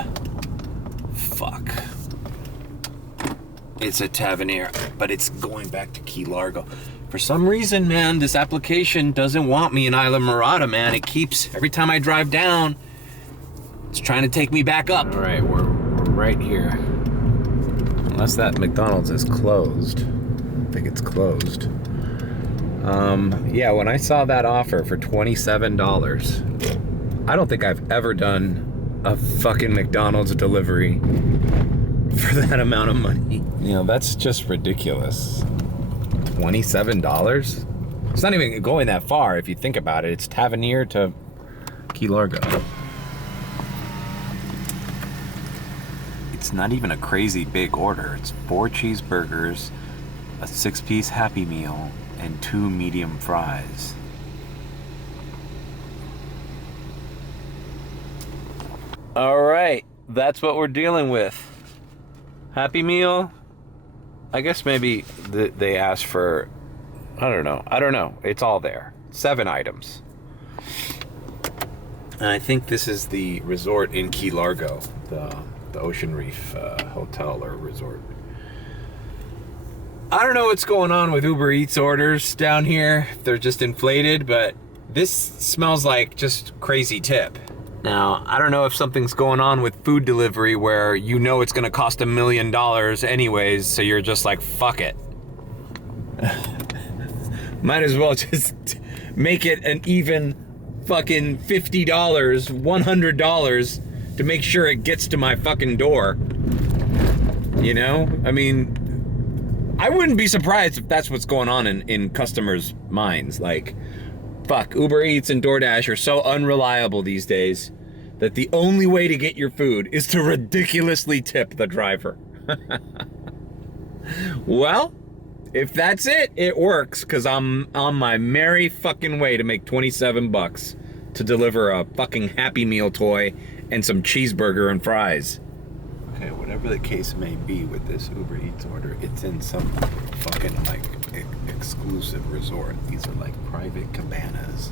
Fuck. It's a Tavernier, but it's going back to Key Largo. For some reason, man, this application doesn't want me in Isla Mirada, man. It keeps, every time I drive down, it's trying to take me back up. All right, we're right here. Unless that McDonald's is closed. I think it's closed. Yeah, when I saw that offer for $27, I don't think I've ever done a fucking McDonald's delivery for that amount of money. You know, that's just ridiculous. $27? It's not even going that far if you think about it. It's Tavernier to Key Largo. It's not even a crazy big order. It's 4 cheeseburgers, a 6-piece Happy Meal, and 2 medium fries. All right, that's what we're dealing with. Happy Meal. I guess maybe they asked for, I don't know. It's all there. 7 items. And I think this is the resort in Key Largo, the Ocean Reef hotel or resort. I don't know what's going on with Uber Eats orders down here. They're just inflated, but this smells like just crazy tip. Now, I don't know if something's going on with food delivery where you know it's gonna cost $1 million anyways, so you're just like, fuck it. Might as well just make it an even fucking $50, $100 to make sure it gets to my fucking door. You know? I mean, I wouldn't be surprised if that's what's going on in customers' minds. Like, fuck, Uber Eats and DoorDash are so unreliable these days that the only way to get your food is to ridiculously tip the driver. Well, if that's it, it works, because I'm on my merry fucking way to make 27 bucks to deliver a fucking Happy Meal toy and some cheeseburger and fries. Okay, whatever the case may be with this Uber Eats order, it's in some fucking like exclusive resort. These are like private cabanas.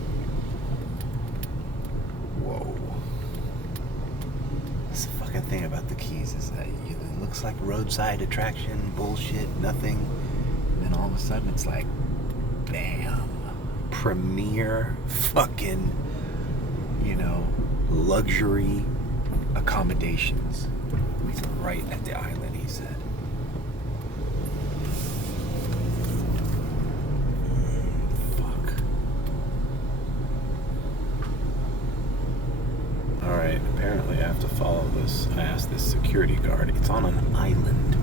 Whoa. That's the fucking thing about the Keys is that it looks like roadside attraction, bullshit, nothing. And then all of a sudden it's like, bam, premier fucking, you know, luxury accommodations. Right at the island, he said. Fuck. Alright, apparently I have to follow this. I asked this security guard. It's on an island.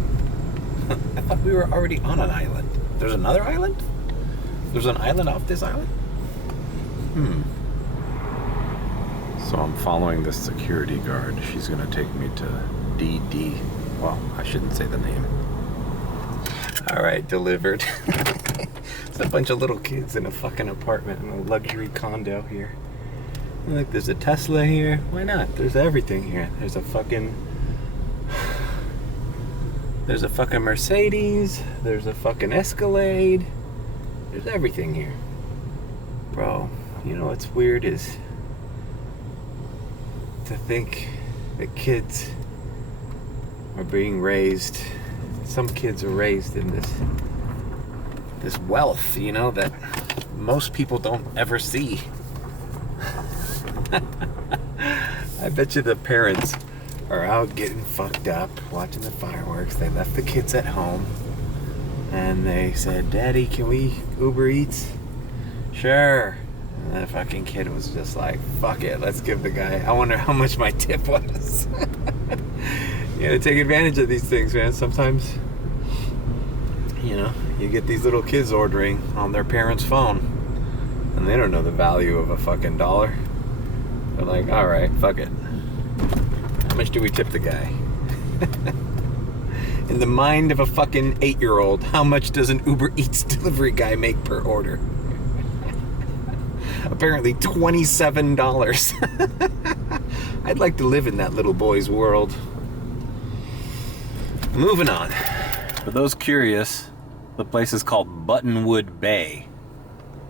I thought we were already on an island. There's another island? There's an island off this island? So I'm following this security guard. She's gonna take me to DD. Well, I shouldn't say the name. All right, delivered. It's a bunch of little kids in a fucking apartment in a luxury condo here. Look, there's a Tesla here. Why not? There's everything here. There's a fucking Mercedes. There's a fucking Escalade. There's everything here. Bro, you know what's weird is to think that kids are being raised, some kids are raised in this wealth, you know, that most people don't ever see. I bet you the parents are out getting fucked up, watching the fireworks. They left the kids at home and they said, "Daddy, can we Uber Eats?" "Sure." And the fucking kid was just like, "Fuck it, let's give the guy." I wonder how much my tip was. You gotta take advantage of these things, man. Sometimes, you know, you get these little kids ordering on their parents' phone and they don't know the value of a fucking dollar. They're like, all right, fuck it. How much do we tip the guy? In the mind of a fucking 8-year-old, how much does an Uber Eats delivery guy make per order? Apparently $27. I'd like to live in that little boy's world. Moving on. For those curious, the place is called Buttonwood Bay.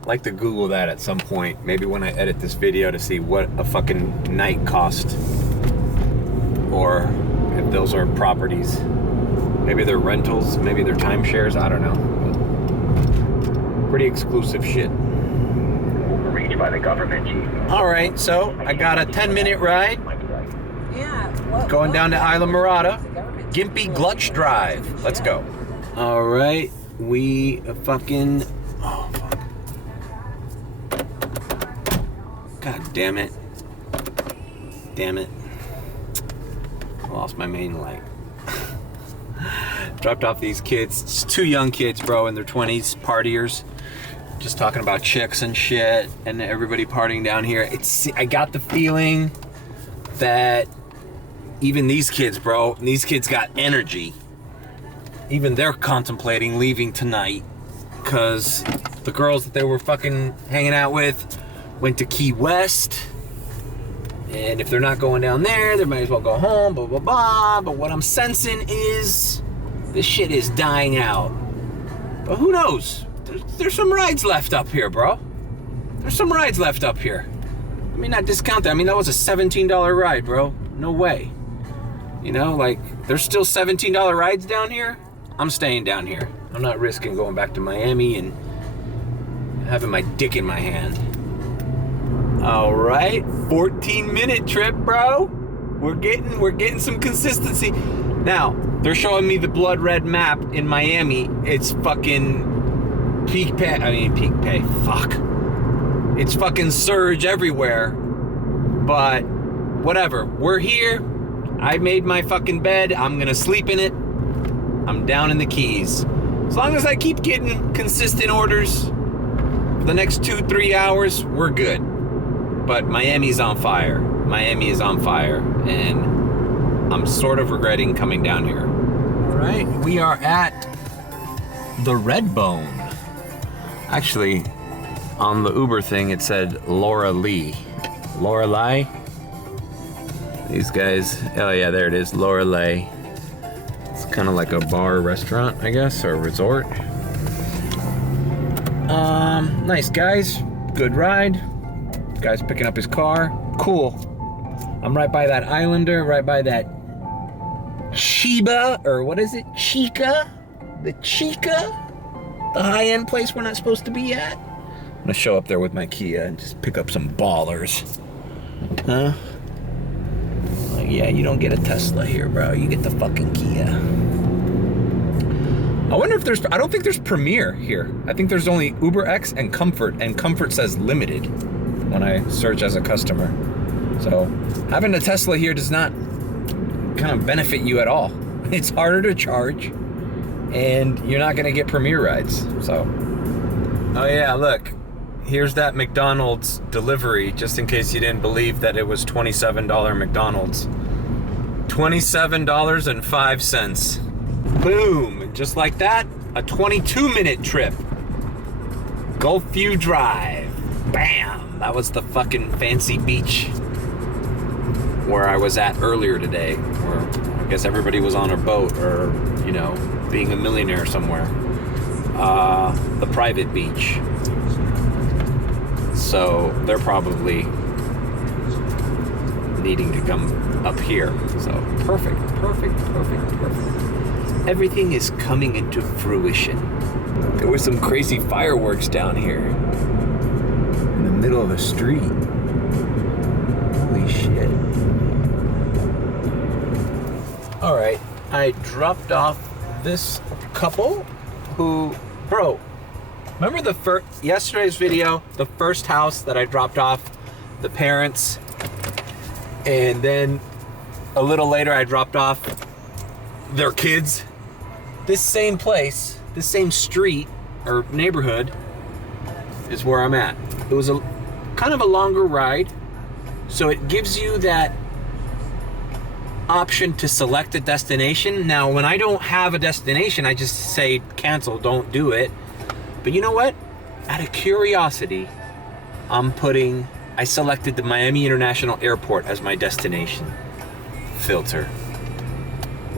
I'd like to Google that at some point, maybe when I edit this video, to see what a fucking night cost, or if those are properties. Maybe they're rentals, maybe they're timeshares, I don't know. But pretty exclusive shit. Reached by the government chief. All right, so I got a 10-minute ride Yeah. going down to Isla Morada, Gimpy Glutch Drive. Let's go. All right, we fucking, oh fuck. God damn it. Damn it. I lost my main light. Dropped off these kids. It's 2 young kids, bro, in their 20s, partiers. Just talking about chicks and shit, and everybody partying down here. I got the feeling that even these kids, bro, these kids got energy. Even they're contemplating leaving tonight, because the girls that they were fucking hanging out with went to Key West, and if they're not going down there, they might as well go home, blah, blah, blah. But what I'm sensing is this shit is dying out. But who knows? There's some rides left up here, bro. There's some rides left up here. I mean, not discount that. I mean, that was a $17 ride, bro. No way. You know, like, there's still $17 rides down here. I'm staying down here. I'm not risking going back to Miami and having my dick in my hand. All right, 14-minute trip, bro. We're getting some consistency. Now, they're showing me the blood red map in Miami. It's fucking peak pay. Fuck. It's fucking surge everywhere. But whatever. We're here. I made my fucking bed. I'm gonna sleep in it. I'm down in the Keys. As long as I keep getting consistent orders for the next 2-3 hours, we're good. But Miami's on fire. Miami is on fire, and I'm sort of regretting coming down here. All right, we are at the Red Bone. Actually, on the Uber thing, it said Laura Lee. Laura Lee? These guys, oh yeah, there it is, Laura Lee. It's kind of like a bar restaurant, I guess, or a resort. Nice guys, good ride. Guy's picking up his car. Cool. I'm right by that Islander, right by that Chiba, or what is it? Chica? The Chica? The high-end place we're not supposed to be at? I'm gonna show up there with my Kia and just pick up some ballers. Huh? Like, yeah, you don't get a Tesla here, bro. You get the fucking Kia. I wonder if there's, I don't think there's Premier here. I think there's only UberX and Comfort says limited when I search as a customer. So having a Tesla here does not kind of benefit you at all. It's harder to charge. and you're not gonna get Premier rides. So, oh yeah, look, here's that McDonald's delivery, just in case you didn't believe that it was $27 McDonald's. $27.05. Boom, and just like that, a 22-minute trip. Gulfview Drive. Bam! That was the fucking fancy beach where I was at earlier today, where I guess everybody was on a boat or, you know, being a millionaire somewhere. The private beach. So they're probably needing to come up here. So perfect. Everything is coming into fruition. There was some crazy fireworks down here in the middle of the street. Holy shit. All right, I dropped off this couple who, bro, remember yesterday's video, the first house that I dropped off the parents, and then a little later I dropped off their kids? This same place, this same street or neighborhood is where I'm at. It was a kind of a longer ride, so it gives you that option to select a destination. Now, when I don't have a destination, I just say cancel, don't do it. But you know what? Out of curiosity, I selected the Miami International Airport as my destination filter.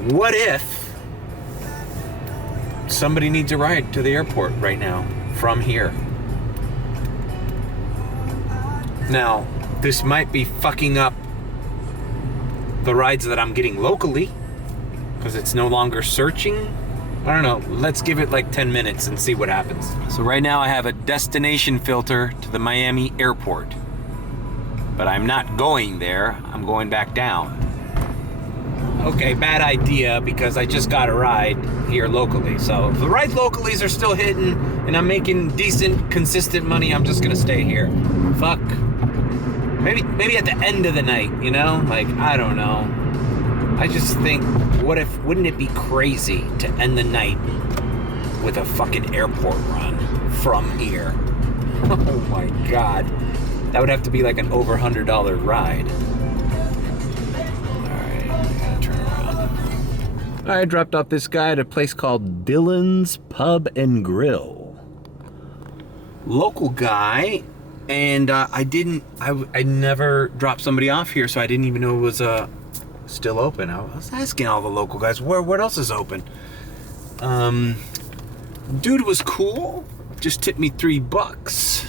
What if somebody needs a ride to the airport right now from here? Now, this might be fucking up the rides that I'm getting locally because it's no longer searching. I don't know. Let's give it like 10 minutes and see what happens. So right now I have a destination filter to the Miami airport, but I'm not going there. I'm going back down. Okay, bad idea because I just got a ride here locally. So if the rides localies are still hitting and I'm making decent, consistent money, I'm just gonna stay here. Fuck. Maybe at the end of the night, you know? Like, I don't know. I just think, wouldn't it be crazy to end the night with a fucking airport run from here? Oh my God. That would have to be like an over $100 ride. I dropped off this guy at a place called Dylan's Pub and Grill. Local guy, and I never dropped somebody off here, so I didn't even know it was still open. I was asking all the local guys, what else is open? Dude was cool, just tipped me $3.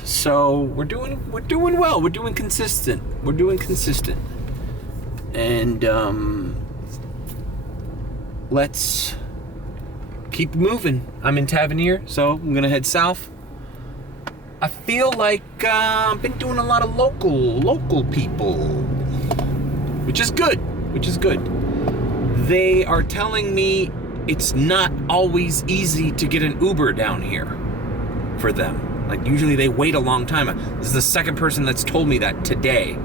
So we're doing well. We're doing consistent. And let's keep moving. I'm in Tavernier, so I'm gonna head south. I feel like I've been doing a lot of local people, which is good. They are telling me it's not always easy to get an Uber down here for them. Like, usually they wait a long time. This is the second person that's told me that today,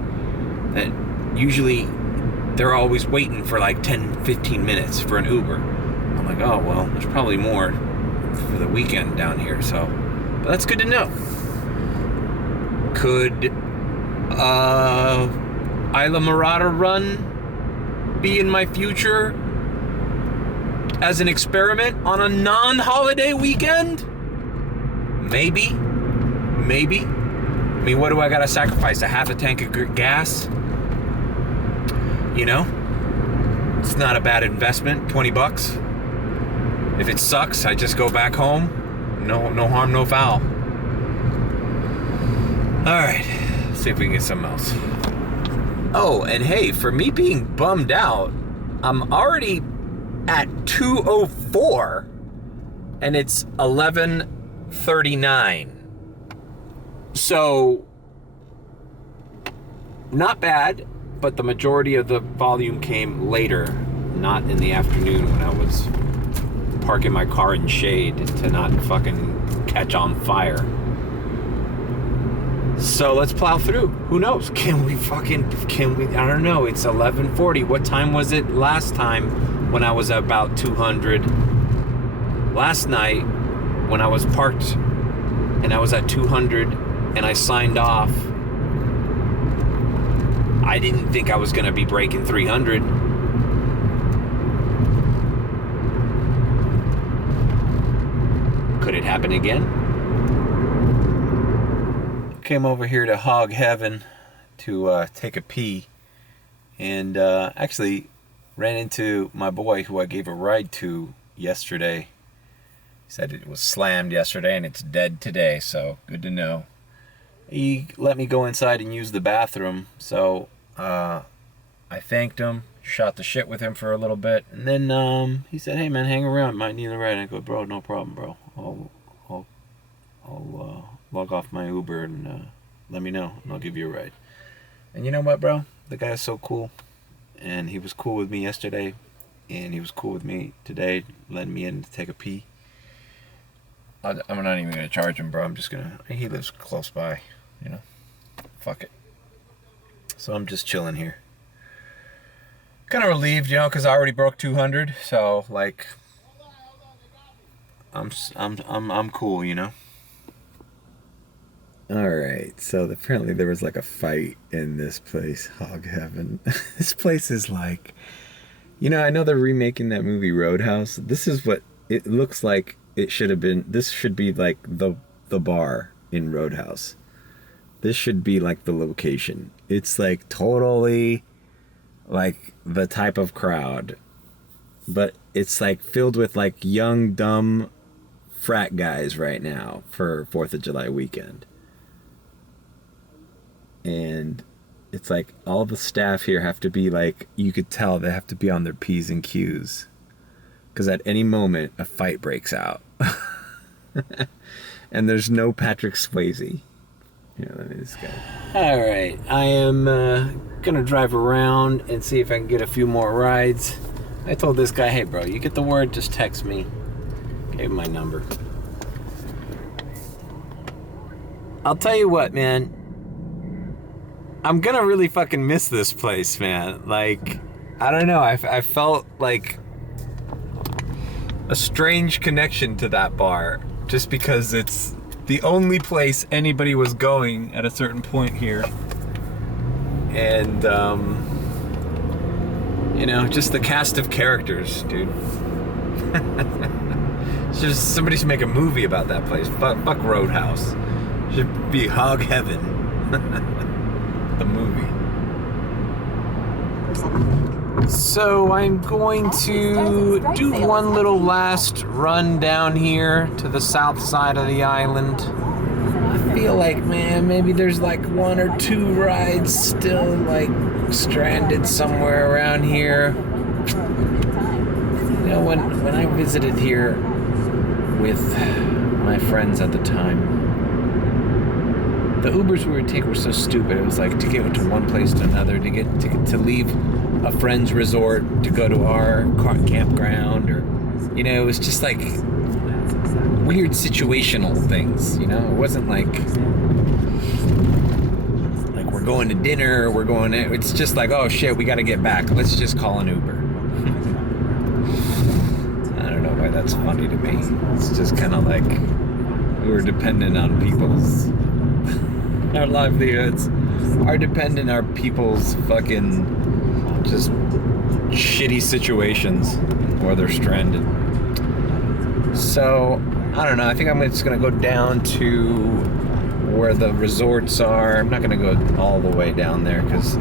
that usually they're always waiting for like 10, 15 minutes for an Uber. I'm like, oh, well, there's probably more for the weekend down here, so. But that's good to know. Could Isla Mirada run be in my future as an experiment on a non-holiday weekend? Maybe. I mean, what do I gotta sacrifice? A half a tank of gas? You know, it's not a bad investment, $20. If it sucks, I just go back home. No harm, no foul. All right, let's see if we can get something else. Oh, and hey, for me being bummed out, I'm already at 2:04 and it's 11:39. So, not bad. But the majority of the volume came later, not in the afternoon when I was parking my car in shade to not fucking catch on fire. So let's plow through. Who knows? Can we? I don't know. It's 11:40. What time was it last time when I was about 200? last night when I was parked and I was at 200 and I signed off, I didn't think I was going to be breaking 300. Could it happen again? Came over here to Hog Heaven to take a pee, and actually ran into my boy who I gave a ride to yesterday. He said it was slammed yesterday and it's dead today, so good to know. He let me go inside and use the bathroom, so I thanked him, shot the shit with him for a little bit, and then he said, "Hey man, hang around, might need a ride." And I go, "Bro, no problem, bro. I'll log off my Uber and let me know, and I'll give you a ride." And you know what, bro? The guy is so cool, and he was cool with me yesterday, and he was cool with me today, letting me in to take a pee. I'm not even gonna charge him, bro. I'm just gonna. He lives close by, you know. Fuck it. So I'm just chilling here. Kind of relieved, you know, because I already broke 200. So like, I'm cool, you know. All right, so apparently there was like a fight in this place, Hog Heaven. This place is like, you know, I know they're remaking that movie Roadhouse. This is what it looks like it should have been. This should be like the bar in Roadhouse. This should be like the location. It's like totally like the type of crowd, but it's like filled with like young, dumb frat guys right now for 4th of July weekend. And it's like all the staff here have to be like, you could tell they have to be on their P's and Q's, because at any moment a fight breaks out. And there's no Patrick Swayze. Yeah, let me this guy. All right, I am gonna drive around and see if I can get a few more rides. I told this guy, "Hey bro, you get the word, just text me." Gave him my number. I'll tell you what, man. I'm gonna really fucking miss this place, man. Like, I don't know. I felt like a strange connection to that bar, just because it's the only place anybody was going at a certain point here. And, you know, just the cast of characters, dude. It's just, somebody should make a movie about that place. Fuck Roadhouse. Should be Hog Heaven. The movie. So I'm going to do one little last run down here to the south side of the island. I feel like, man, maybe there's like 1 or 2 rides still like stranded somewhere around here. You know, when I visited here with my friends at the time, the Ubers we would take were so stupid. It was like to get to one place to another, to leave a friend's resort to go to our campground, or, you know, it was just like weird situational things. You know, it wasn't like we're going to dinner, it's just like, oh shit, we got to get back. Let's just call an Uber. I don't know why that's funny to me. It's just kind of like we were dependent on people's. Our livelihoods are dependent on people's fucking just shitty situations where they're stranded. So, I don't know. I think I'm just going to go down to where the resorts are. I'm not going to go all the way down there because,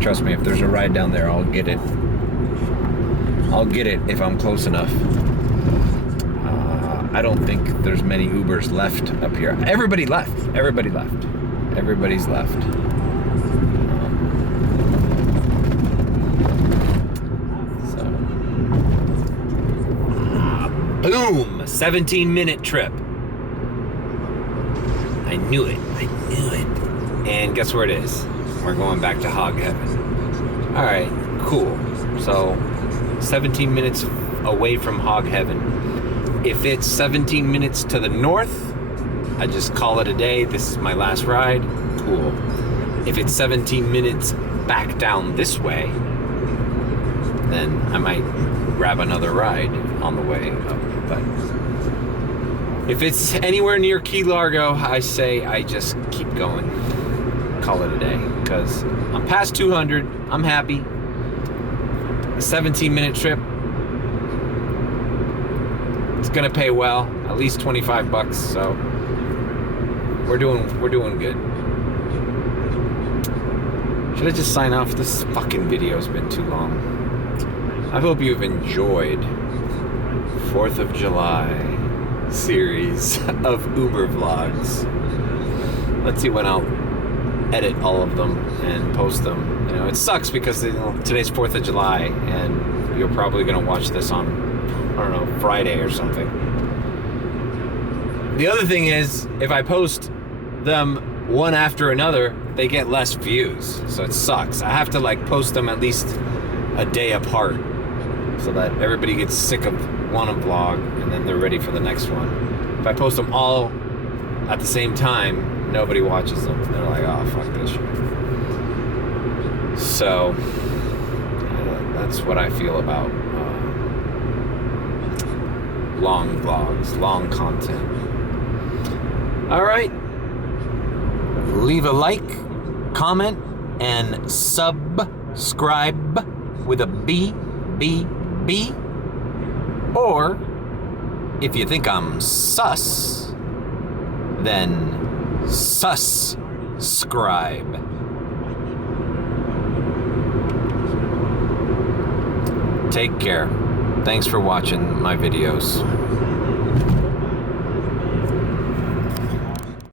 trust me, if there's a ride down there, I'll get it. I'll get it if I'm close enough. I don't think there's many Ubers left up here. Everybody left. Everybody's left. Boom! 17-minute trip. I knew it. And guess where it is? We're going back to Hog Heaven. All right, cool. So, 17 minutes away from Hog Heaven. If it's 17 minutes to the north, I just call it a day. This is my last ride. Cool. If it's 17 minutes back down this way, then I might grab another ride on the way up. But if it's anywhere near Key Largo, I say I just keep going. Call it a day. Because I'm past 200. I'm happy. A 17-minute trip. It's gonna pay well. At least $25. So we're doing good. Should I just sign off? This fucking video's been too long. I hope you've enjoyed 4th of July series of Uber vlogs. Let's see when I'll edit all of them and post them. You know, it sucks because today's 4th of July and you're probably gonna watch this on, I don't know, Friday or something. The other thing is, if I post them one after another, they get less views, so it sucks. I have to like post them at least a day apart so that everybody gets sick of one vlog and then they're ready for the next one. If I post them all at the same time, nobody watches them. They're like, oh, fuck this shit. So that's what I feel about long vlogs, long content. All right. Leave a like, comment, and subscribe with a B. Or, if you think I'm sus, then subscribe. Take care. Thanks for watching my videos.